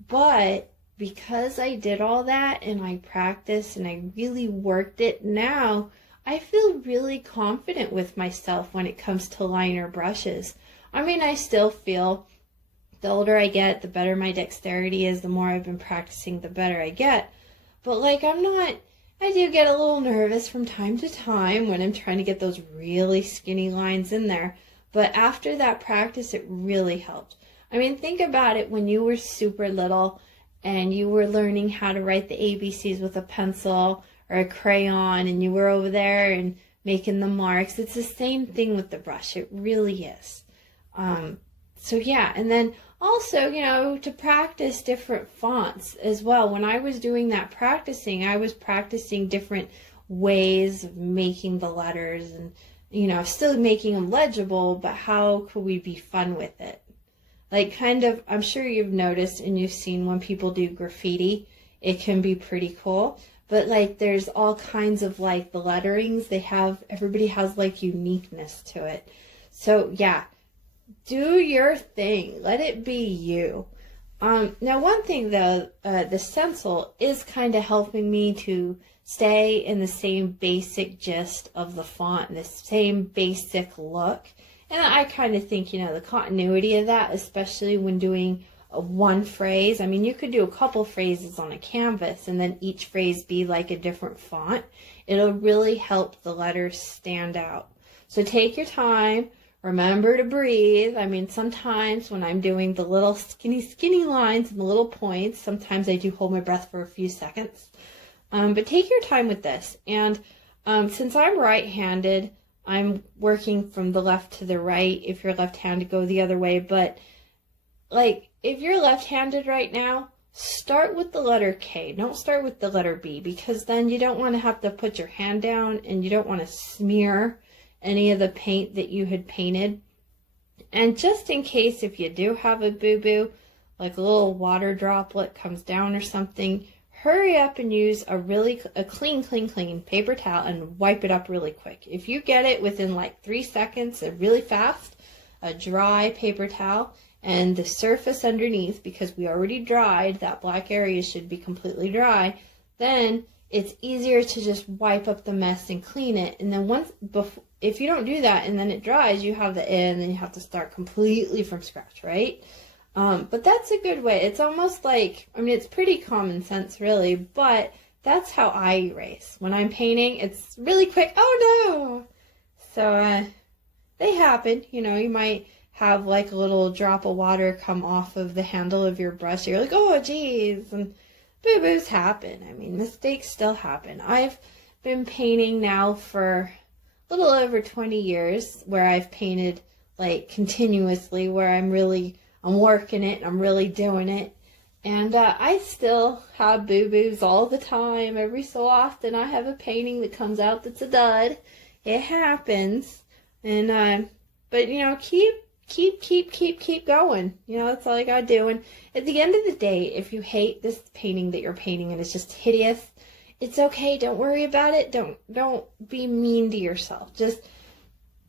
But because I did all that and I practiced and I really worked it, now I feel really confident with myself when it comes to liner brushes. I mean, I still feel the older I get, the better my dexterity is, the more I've been practicing, the better I get. But I do get a little nervous from time to time when I'm trying to get those really skinny lines in there. But after that practice, it really helped. I mean, think about it when you were super little and you were learning how to write the ABCs with a pencil or a crayon, and you were over there and making the marks. It's the same thing with the brush. It really is. So yeah, and then also, to practice different fonts as well. When I was doing that practicing, I was practicing different ways of making the letters and, still making them legible, but how could we be fun with it? I'm sure you've noticed and you've seen when people do graffiti, it can be pretty cool. But there's all kinds of the letterings everybody has uniqueness to it. So yeah, do your thing. Let it be you. Now one thing though, the stencil is kind of helping me to stay in the same basic gist of the font, the same basic look. And I kind of think, the continuity of that, especially when doing one phrase. I mean, you could do a couple phrases on a canvas and then each phrase be like a different font. It'll really help the letters stand out. So take your time. Remember to breathe. I mean, sometimes when I'm doing the little skinny lines and the little points, sometimes I do hold my breath for a few seconds. But take your time with this. And since I'm right-handed, I'm working from the left to the right. If you're left-handed, go the other way. But like, if you're left-handed right now, start with the letter K. Don't start with the letter B, because then you don't want to have to put your hand down and you don't want to smear any of the paint that you had painted. And just in case if you do have a boo-boo, like a little water droplet comes down or something, hurry up and use a clean paper towel and wipe it up really quick. If you get it within like 3 seconds, really fast, a dry paper towel, and the surface underneath, because we already dried, that black area should be completely dry, then it's easier to just wipe up the mess and clean it. And then if you don't do that and then it dries, you have the and then you have to start completely from scratch, right? But that's a good way. It's almost like, I mean, it's pretty common sense really, but that's how I erase. When I'm painting, it's really quick. Oh no! So they happen. You know, you might have like a little drop of water come off of the handle of your brush. You're like, oh geez, and boo-boos happen. I mean, mistakes still happen. I've been painting now for a little over 20 years, where I've painted like continuously, where I'm working it, and I'm really doing it. And I still have boo-boos all the time. Every so often I have a painting that comes out that's a dud. It happens. And, but you know, keep going. You know, that's all I gotta do. And at the end of the day, if you hate this painting that you're painting and it's just hideous, it's okay. Don't worry about it. Don't be mean to yourself. Just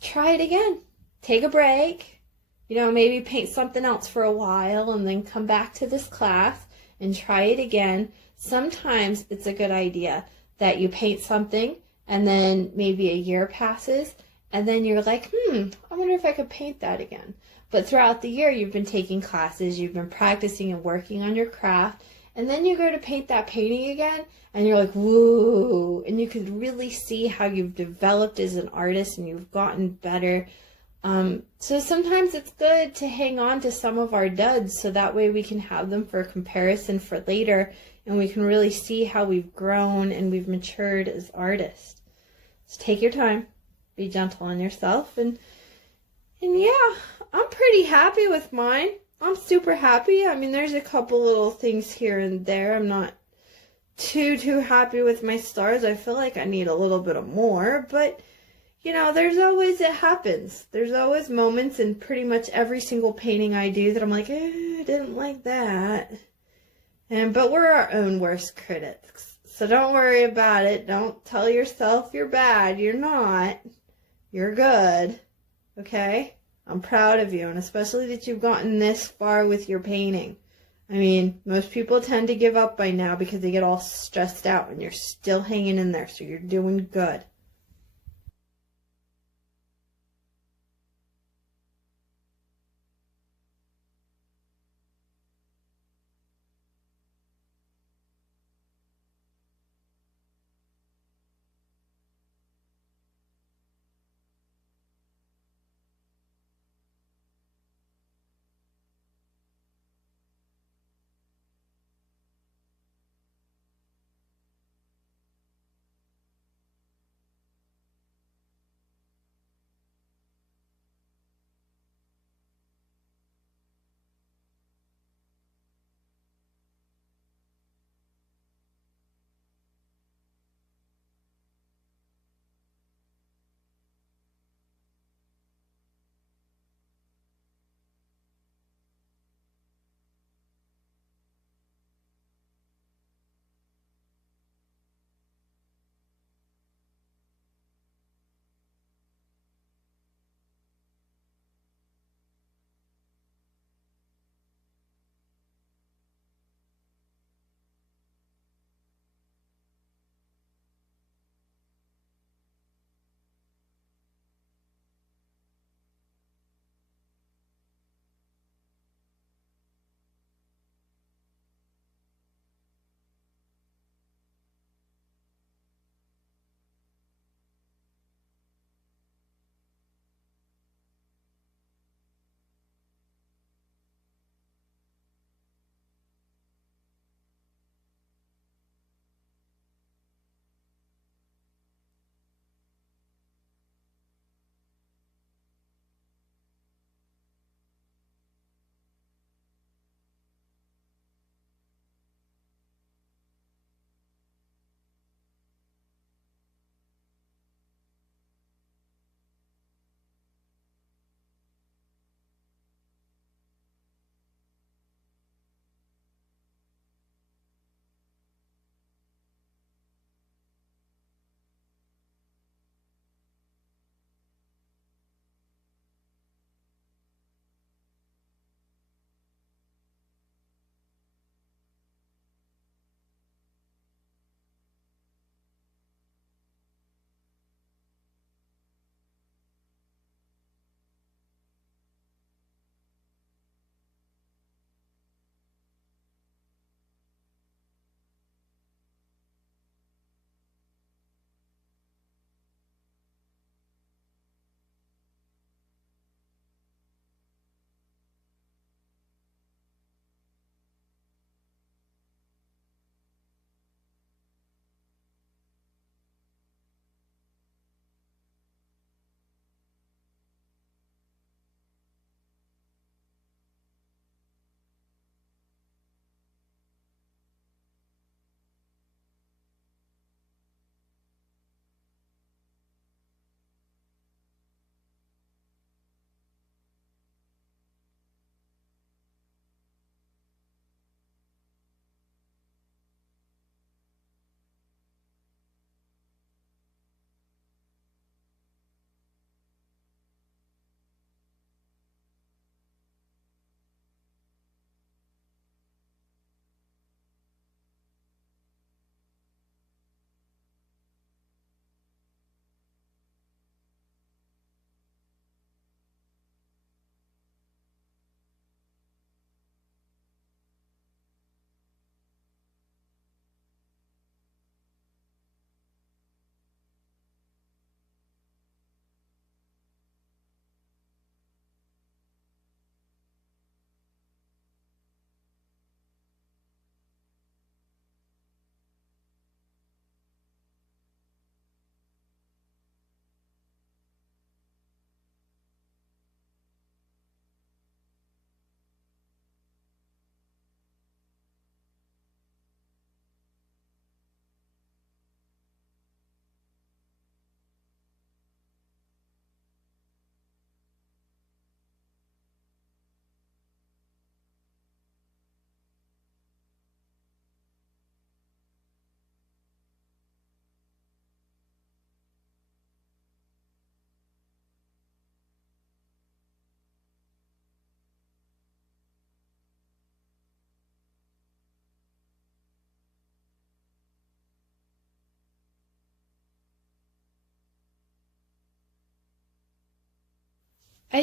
try it again. Take a break. You know, maybe paint something else for a while and then come back to this class and try it again. Sometimes it's a good idea that you paint something and then maybe a year passes and then you're like, I wonder if I could paint that again. But throughout the year, you've been taking classes, you've been practicing and working on your craft, and then you go to paint that painting again and you're like, woo, and you can really see how you've developed as an artist and you've gotten better. So sometimes it's good to hang on to some of our duds so that way we can have them for comparison for later and we can really see how we've grown and we've matured as artists. So take your time, be gentle on yourself, and yeah, I'm pretty happy with mine. I'm super happy. I mean, there's a couple little things here and there. I'm not too happy with my stars. I feel like I need a little bit of more, but you know, it happens. There's always moments in pretty much every single painting I do that I'm like, I didn't like that. But we're our own worst critics. So don't worry about it. Don't tell yourself you're bad. You're not. You're good. Okay? I'm proud of you, and especially that you've gotten this far with your painting. I mean, most people tend to give up by now because they get all stressed out, and you're still hanging in there, so you're doing good.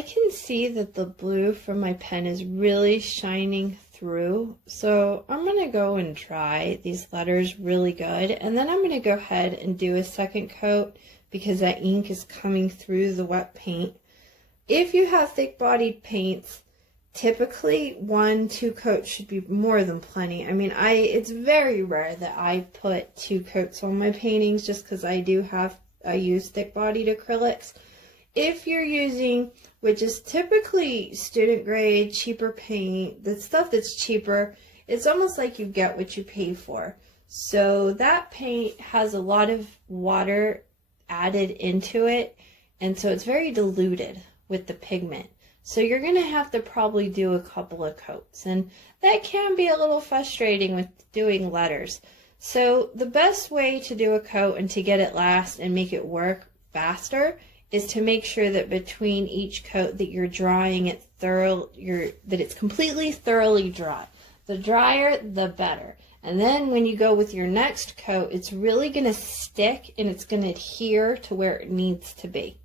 can see that the blue from my pen is really shining through, so I'm going to go and dry these letters really good, and then I'm going to go ahead and do a second coat because that ink is coming through the wet paint. If you have thick-bodied paints, typically 1-2 coats should be more than plenty. I mean, it's very rare that I put 2 coats on my paintings just because I use thick-bodied acrylics. If you're using, which is typically student grade, cheaper paint, the stuff that's cheaper, it's almost like you get what you pay for. So that paint has a lot of water added into it, and so it's very diluted with the pigment. So you're going to have to probably do a couple of coats, and that can be a little frustrating with doing letters. So the best way to do a coat and to get it last and make it work faster is to make sure that between each coat that you're drying it that it's completely thoroughly dry. The drier, the better. And then when you go with your next coat, it's really going to stick and it's going to adhere to where it needs to be.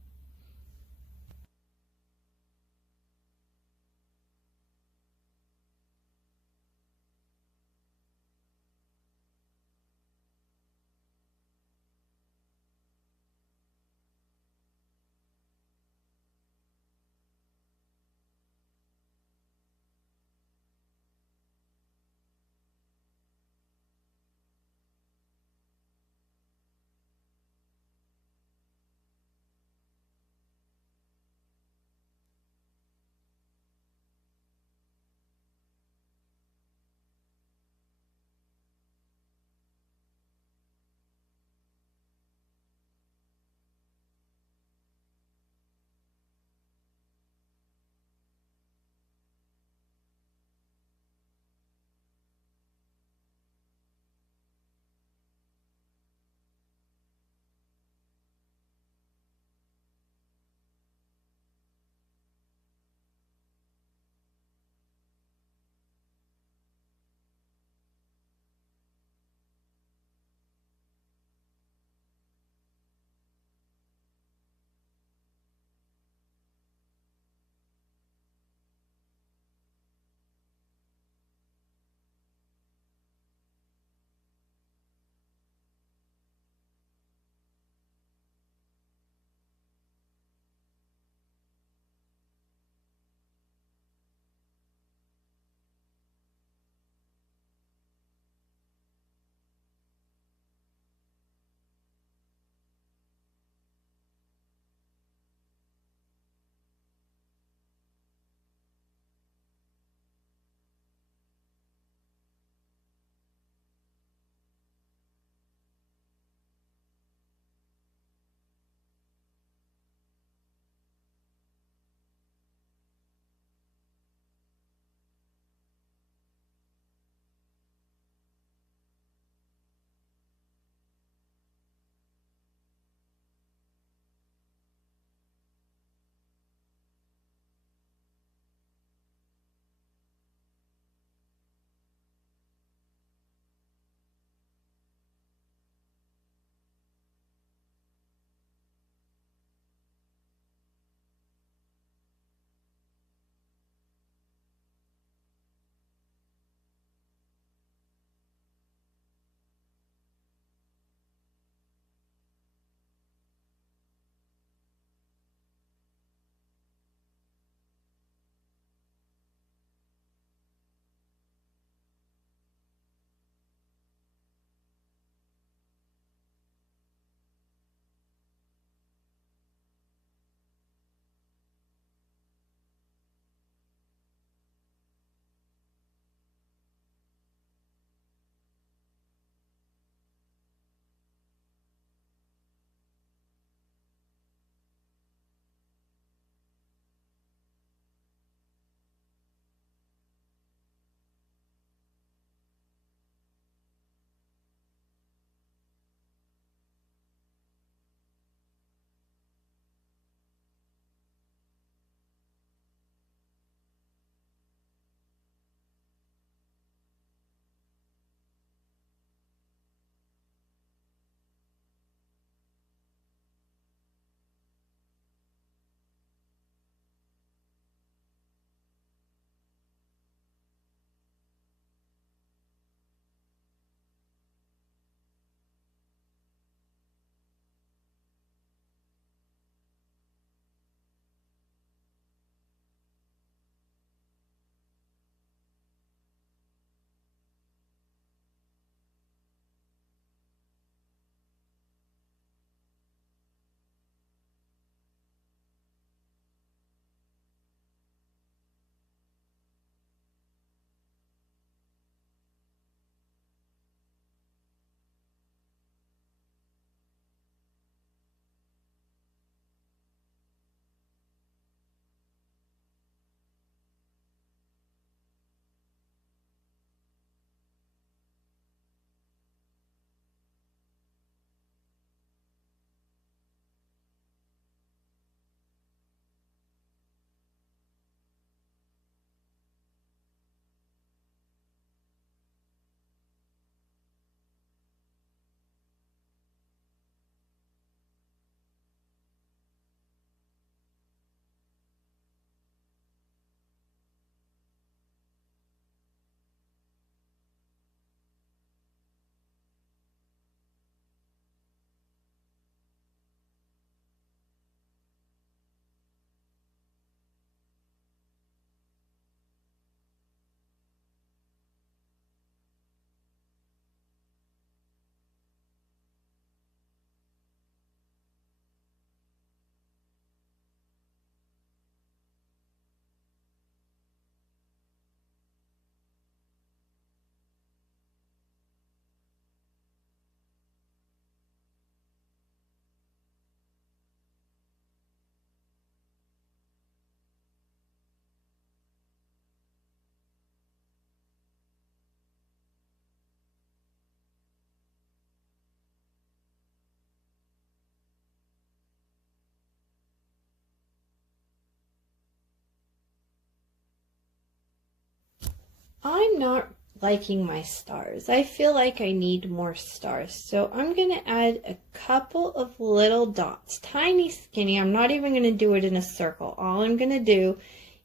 I'm not liking my stars. I feel like I need more stars. So I'm going to add a couple of little dots, tiny skinny. I'm not even going to do it in a circle. All I'm going to do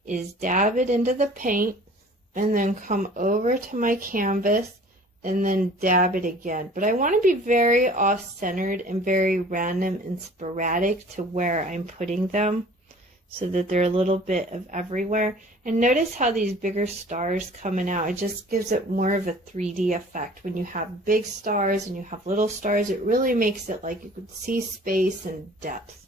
is dab it into the paint and then come over to my canvas and then dab it again. But I want to be very off-centered and very random and sporadic to where I'm putting them, so that they're a little bit of everywhere. And notice how these bigger stars coming out, it just gives it more of a 3D effect. When you have big stars and you have little stars, it really makes it like you could see space and depth.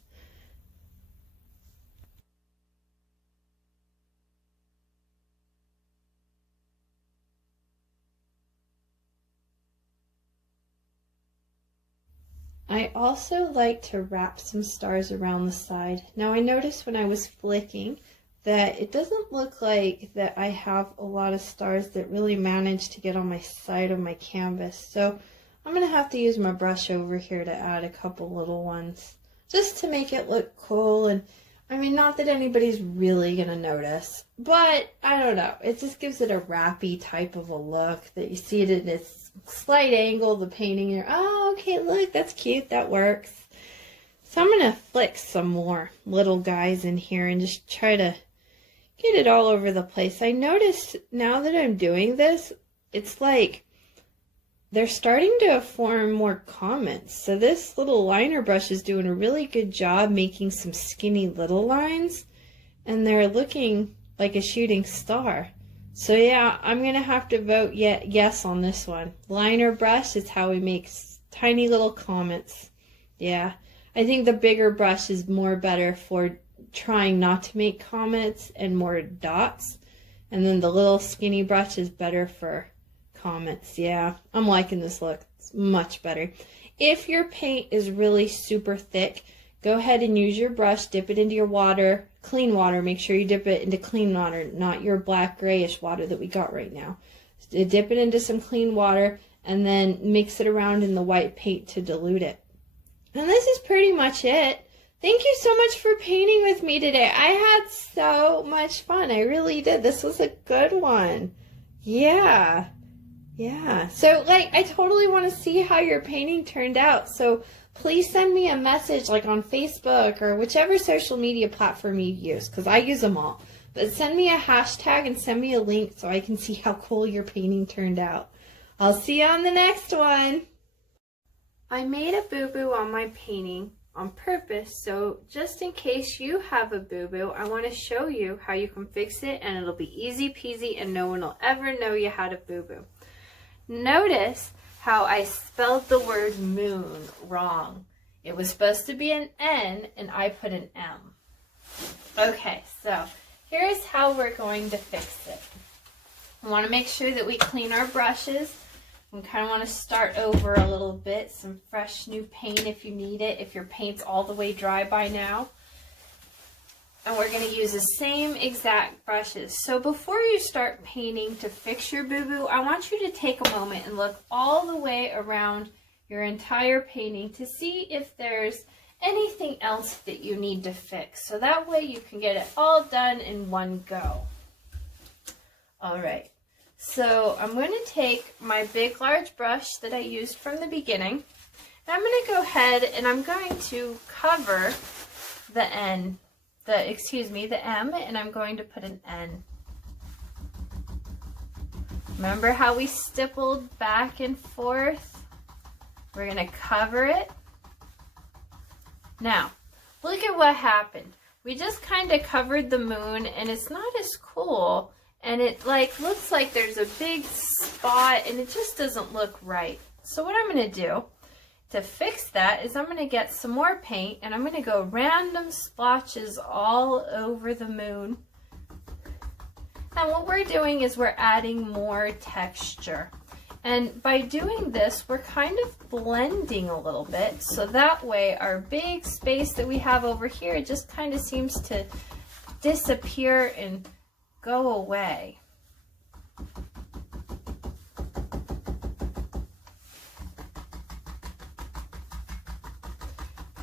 I also like to wrap some stars around the side. Now I noticed when I was flicking that it doesn't look like that I have a lot of stars that really manage to get on my side of my canvas. So I'm going to have to use my brush over here to add a couple little ones just to make it look cool. And I mean, not that anybody's really going to notice, but I don't know. It just gives it a wrappy type of a look that you see it in its slight angle, the painting, you're, oh, okay, look, that's cute, that works. So I'm going to flick some more little guys in here and just try to get it all over the place. I noticed now that I'm doing this, it's like they're starting to form more comments. So this little liner brush is doing a really good job making some skinny little lines, and they're looking like a shooting star. So yeah, I'm going to have to vote yes on this one. Liner brush is how we make tiny little comments. Yeah, I think the bigger brush is more better for trying not to make comments and more dots. And then the little skinny brush is better for comments. Yeah, I'm liking this look. It's much better. If your paint is really super thick, go ahead and use your brush, dip it into your water, clean water. Make sure you dip it into clean water, not your black grayish water that we got right now. Dip it into some clean water and then mix it around in the white paint to dilute it. And this is pretty much it. Thank you so much for painting with me today. I had so much fun. I really did. This was a good one. Yeah. So, like, I totally want to see how your painting turned out. So please send me a message, like on Facebook or whichever social media platform you use, because I use them all. But send me a hashtag and send me a link so I can see how cool your painting turned out. I'll see you on the next one. I made a boo-boo on my painting on purpose, so just in case you have a boo-boo, I want to show you how you can fix it, and it'll be easy peasy and no one will ever know you had a boo-boo. Notice how I spelled the word moon wrong. It was supposed to be an N and I put an M. Okay, so here's how we're going to fix it. We want to make sure that we clean our brushes. We kind of want to start over a little bit, some fresh new paint if you need it, if your paint's all the way dry by now. And we're going to use the same exact brushes. So before you start painting to fix your boo-boo, I want you to take a moment and look all the way around your entire painting to see if there's anything else that you need to fix. So that way you can get it all done in one go. All right. So I'm going to take my big large brush that I used from the beginning, and I'm going to go ahead and I'm going to cover the M, and I'm going to put an N. Remember how we stippled back and forth? We're going to cover it. Now, look at what happened. We just kind of covered the moon, and it's not as cool. And it looks like there's a big spot and it just doesn't look right. So what I'm going to do to fix that is I'm going to get some more paint and I'm going to go random splotches all over the moon. And what we're doing is we're adding more texture. And by doing this, we're kind of blending a little bit. So that way our big space that we have over here just kind of seems to disappear and go away.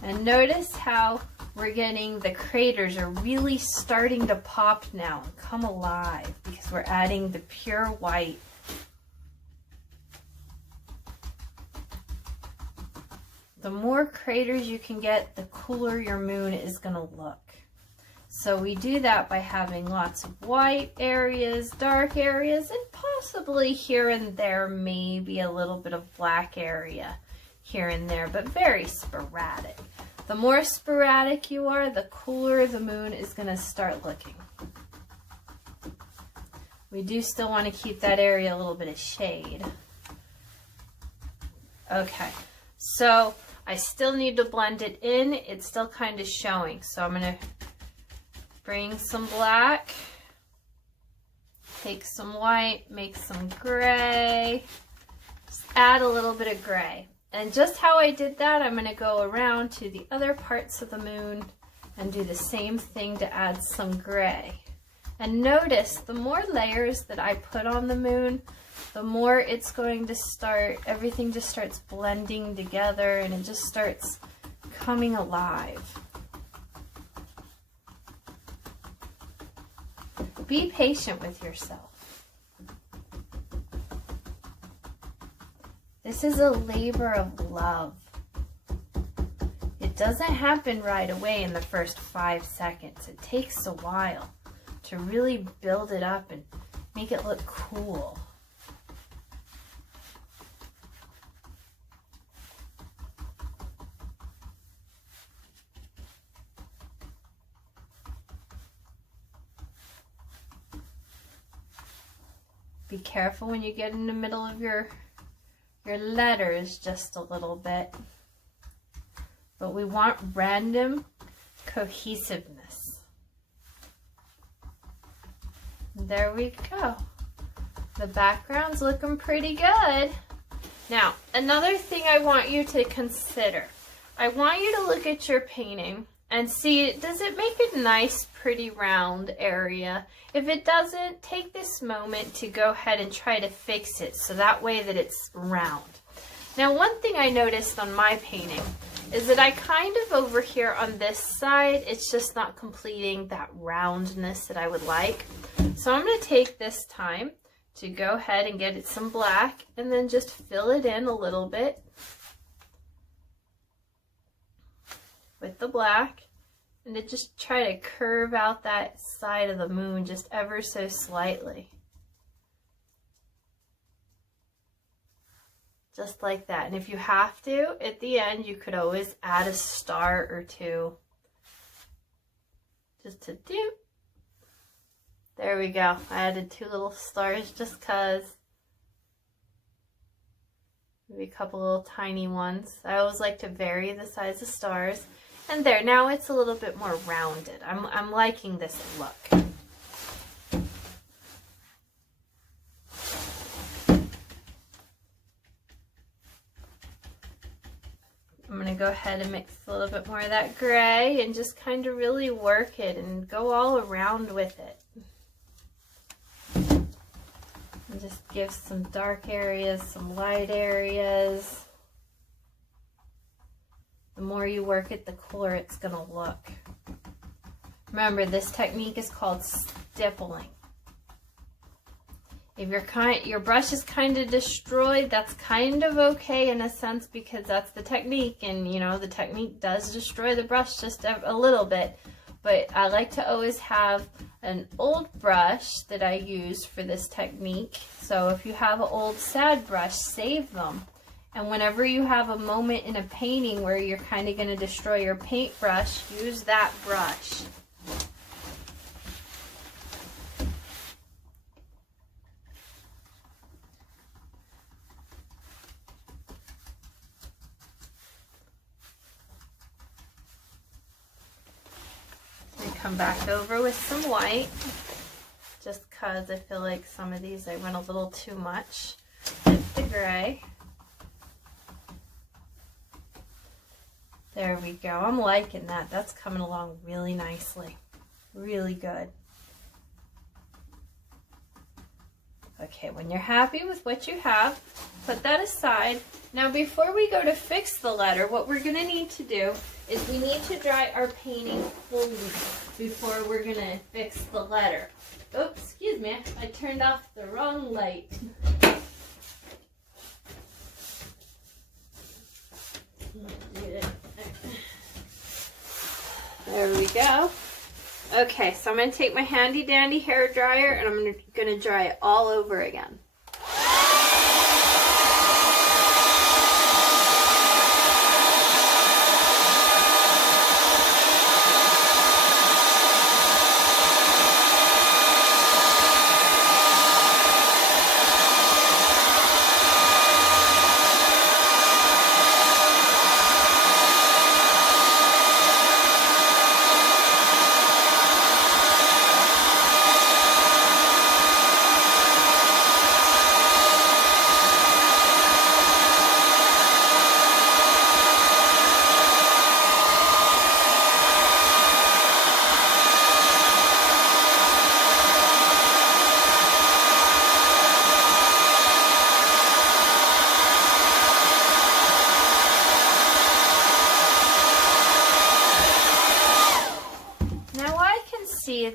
And notice how we're getting the craters are really starting to pop now and come alive because we're adding the pure white. The more craters you can get, the cooler your moon is going to look. So we do that by having lots of white areas, dark areas, and possibly here and there maybe a little bit of black area here and there, but very sporadic. The more sporadic you are, the cooler the moon is going to start looking. We do still want to keep that area a little bit of shade. Okay, so I still need to blend it in. It's still kind of showing, so I'm going to bring some black, take some white, make some gray, just add a little bit of gray. And just how I did that, I'm going to go around to the other parts of the moon and do the same thing to add some gray. And notice the more layers that I put on the moon, the more it's going to start, everything just starts blending together and it just starts coming alive. Be patient with yourself. This is a labor of love. It doesn't happen right away in the first 5 seconds. It takes a while to really build it up and make it look cool. Be careful when you get in the middle of your letters just a little bit. But we want random cohesiveness. There we go. The background's looking pretty good. Now, another thing I want you to consider. I want you to look at your painting and see, does it make a nice, pretty round area? If it doesn't, take this moment to go ahead and try to fix it so that way that it's round. Now, one thing I noticed on my painting is that I kind of over here on this side, it's just not completing that roundness that I would like. So I'm going to take this time to go ahead and get it some black and then just fill it in a little bit with the black, and to just try to curve out that side of the moon just ever so slightly. Just like that. And if you have to, at the end, you could always add a star or two. Just to do. There we go. I added 2 little stars just cause. Maybe a couple little tiny ones. I always like to vary the size of stars. And there, now it's a little bit more rounded. I'm liking this look. I'm going to go ahead and mix a little bit more of that gray and just kind of really work it and go all around with it. And just give some dark areas, some light areas. The more you work it, the cooler it's going to look. Remember, this technique is called stippling. If your brush is kind of destroyed, that's kind of okay in a sense because that's the technique. And, you know, the technique does destroy the brush just a little bit. But I like to always have an old brush that I use for this technique. So if you have an old sad brush, save them. And whenever you have a moment in a painting where you're kind of going to destroy your paintbrush, use that brush. And come back over with some white, just because I feel like some of these I went a little too much with the gray. There we go. I'm liking that. That's coming along really nicely. Really good. Okay, when you're happy with what you have, put that aside. Now before we go to fix the letter, what we're going to need to do is we need to dry our painting fully before we're gonna fix the letter. Oops, excuse me, I turned off the wrong light. There we go. Okay, so I'm going to take my handy dandy hair dryer and I'm going to dry it all over again.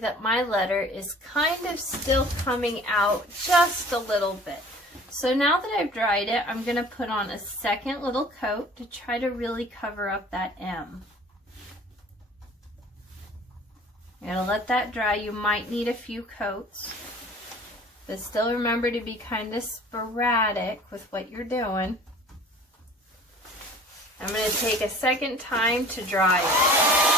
That my letter is kind of still coming out just a little bit. So now that I've dried it, I'm going to put on a second little coat to try to really cover up that M. I'm going to let that dry. You might need a few coats, but still remember to be kind of sporadic with what you're doing. I'm going to take a second time to dry it.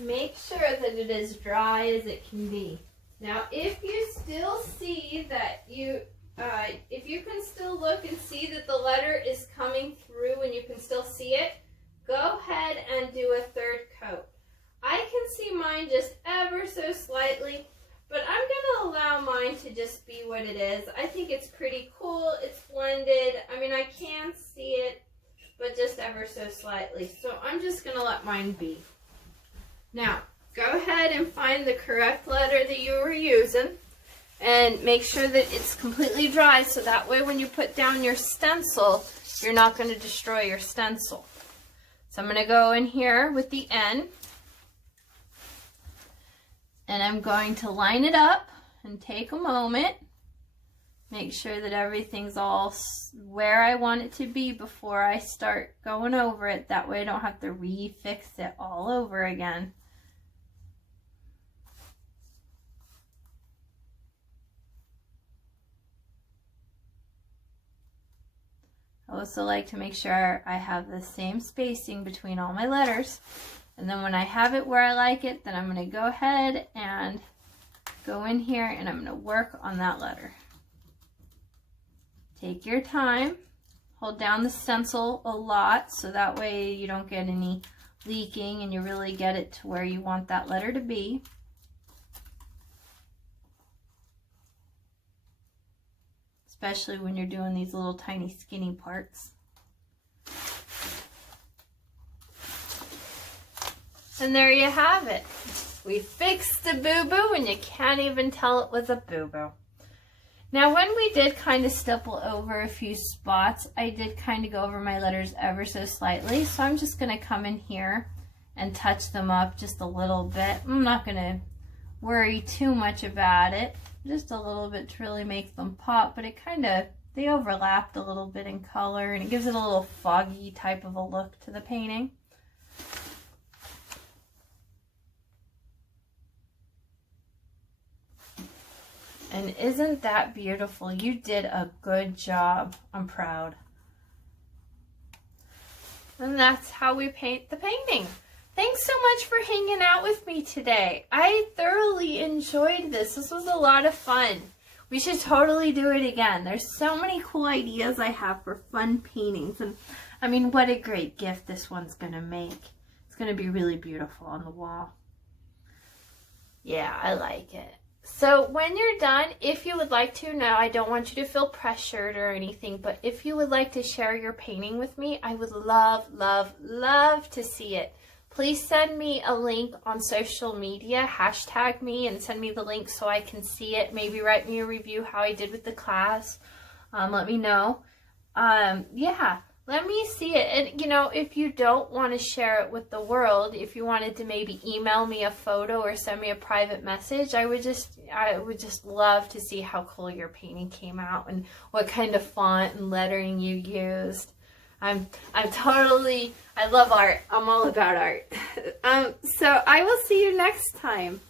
Make sure that it is dry as it can be. Now, if you still see that if you can still look and see that the letter is coming through and you can still see it, go ahead and do a third coat. I can see mine just ever so slightly, but I'm going to allow mine to just be what it is. I think it's pretty cool. It's blended. I mean, I can see it, but just ever so slightly. So I'm just going to let mine be. Now, go ahead and find the correct letter that you were using and make sure that it's completely dry so that way when you put down your stencil, you're not going to destroy your stencil. So I'm going to go in here with the N and I'm going to line it up and take a moment. Make sure that everything's all where I want it to be before I start going over it. That way I don't have to refix it all over again. I also like to make sure I have the same spacing between all my letters. And then when I have it where I like it, then I'm going to go ahead and go in here and I'm going to work on that letter. Take your time. Hold down the stencil a lot so that way you don't get any leaking and you really get it to where you want that letter to be. Especially when you're doing these little tiny skinny parts. And there you have it. We fixed the boo-boo and you can't even tell it was a boo-boo. Now when we did kind of stipple over a few spots, I did kind of go over my letters ever so slightly. So I'm just going to come in here and touch them up just a little bit. I'm not going to worry too much about it. Just a little bit to really make them pop, but it kind of, they overlapped a little bit in color, and it gives it a little foggy type of a look to the painting. And isn't that beautiful? You did a good job. I'm proud. And that's how we paint the painting. Thanks so much for hanging out with me today. I thoroughly enjoyed this. This was a lot of fun. We should totally do it again. There's so many cool ideas I have for fun paintings. And I mean, what a great gift this one's gonna make. It's gonna be really beautiful on the wall. Yeah, I like it. So when you're done, if you would like to, now I don't want you to feel pressured or anything, but if you would like to share your painting with me, I would love, love, love to see it. Please send me a link on social media, hashtag me and send me the link so I can see it. Maybe write me a review how I did with the class. Let me know. Yeah, let me see it. And you know, if you don't want to share it with the world, if you wanted to maybe email me a photo or send me a private message, I would just love to see how cool your painting came out and what kind of font and lettering you used. I love art. I'm all about art. So I will see you next time.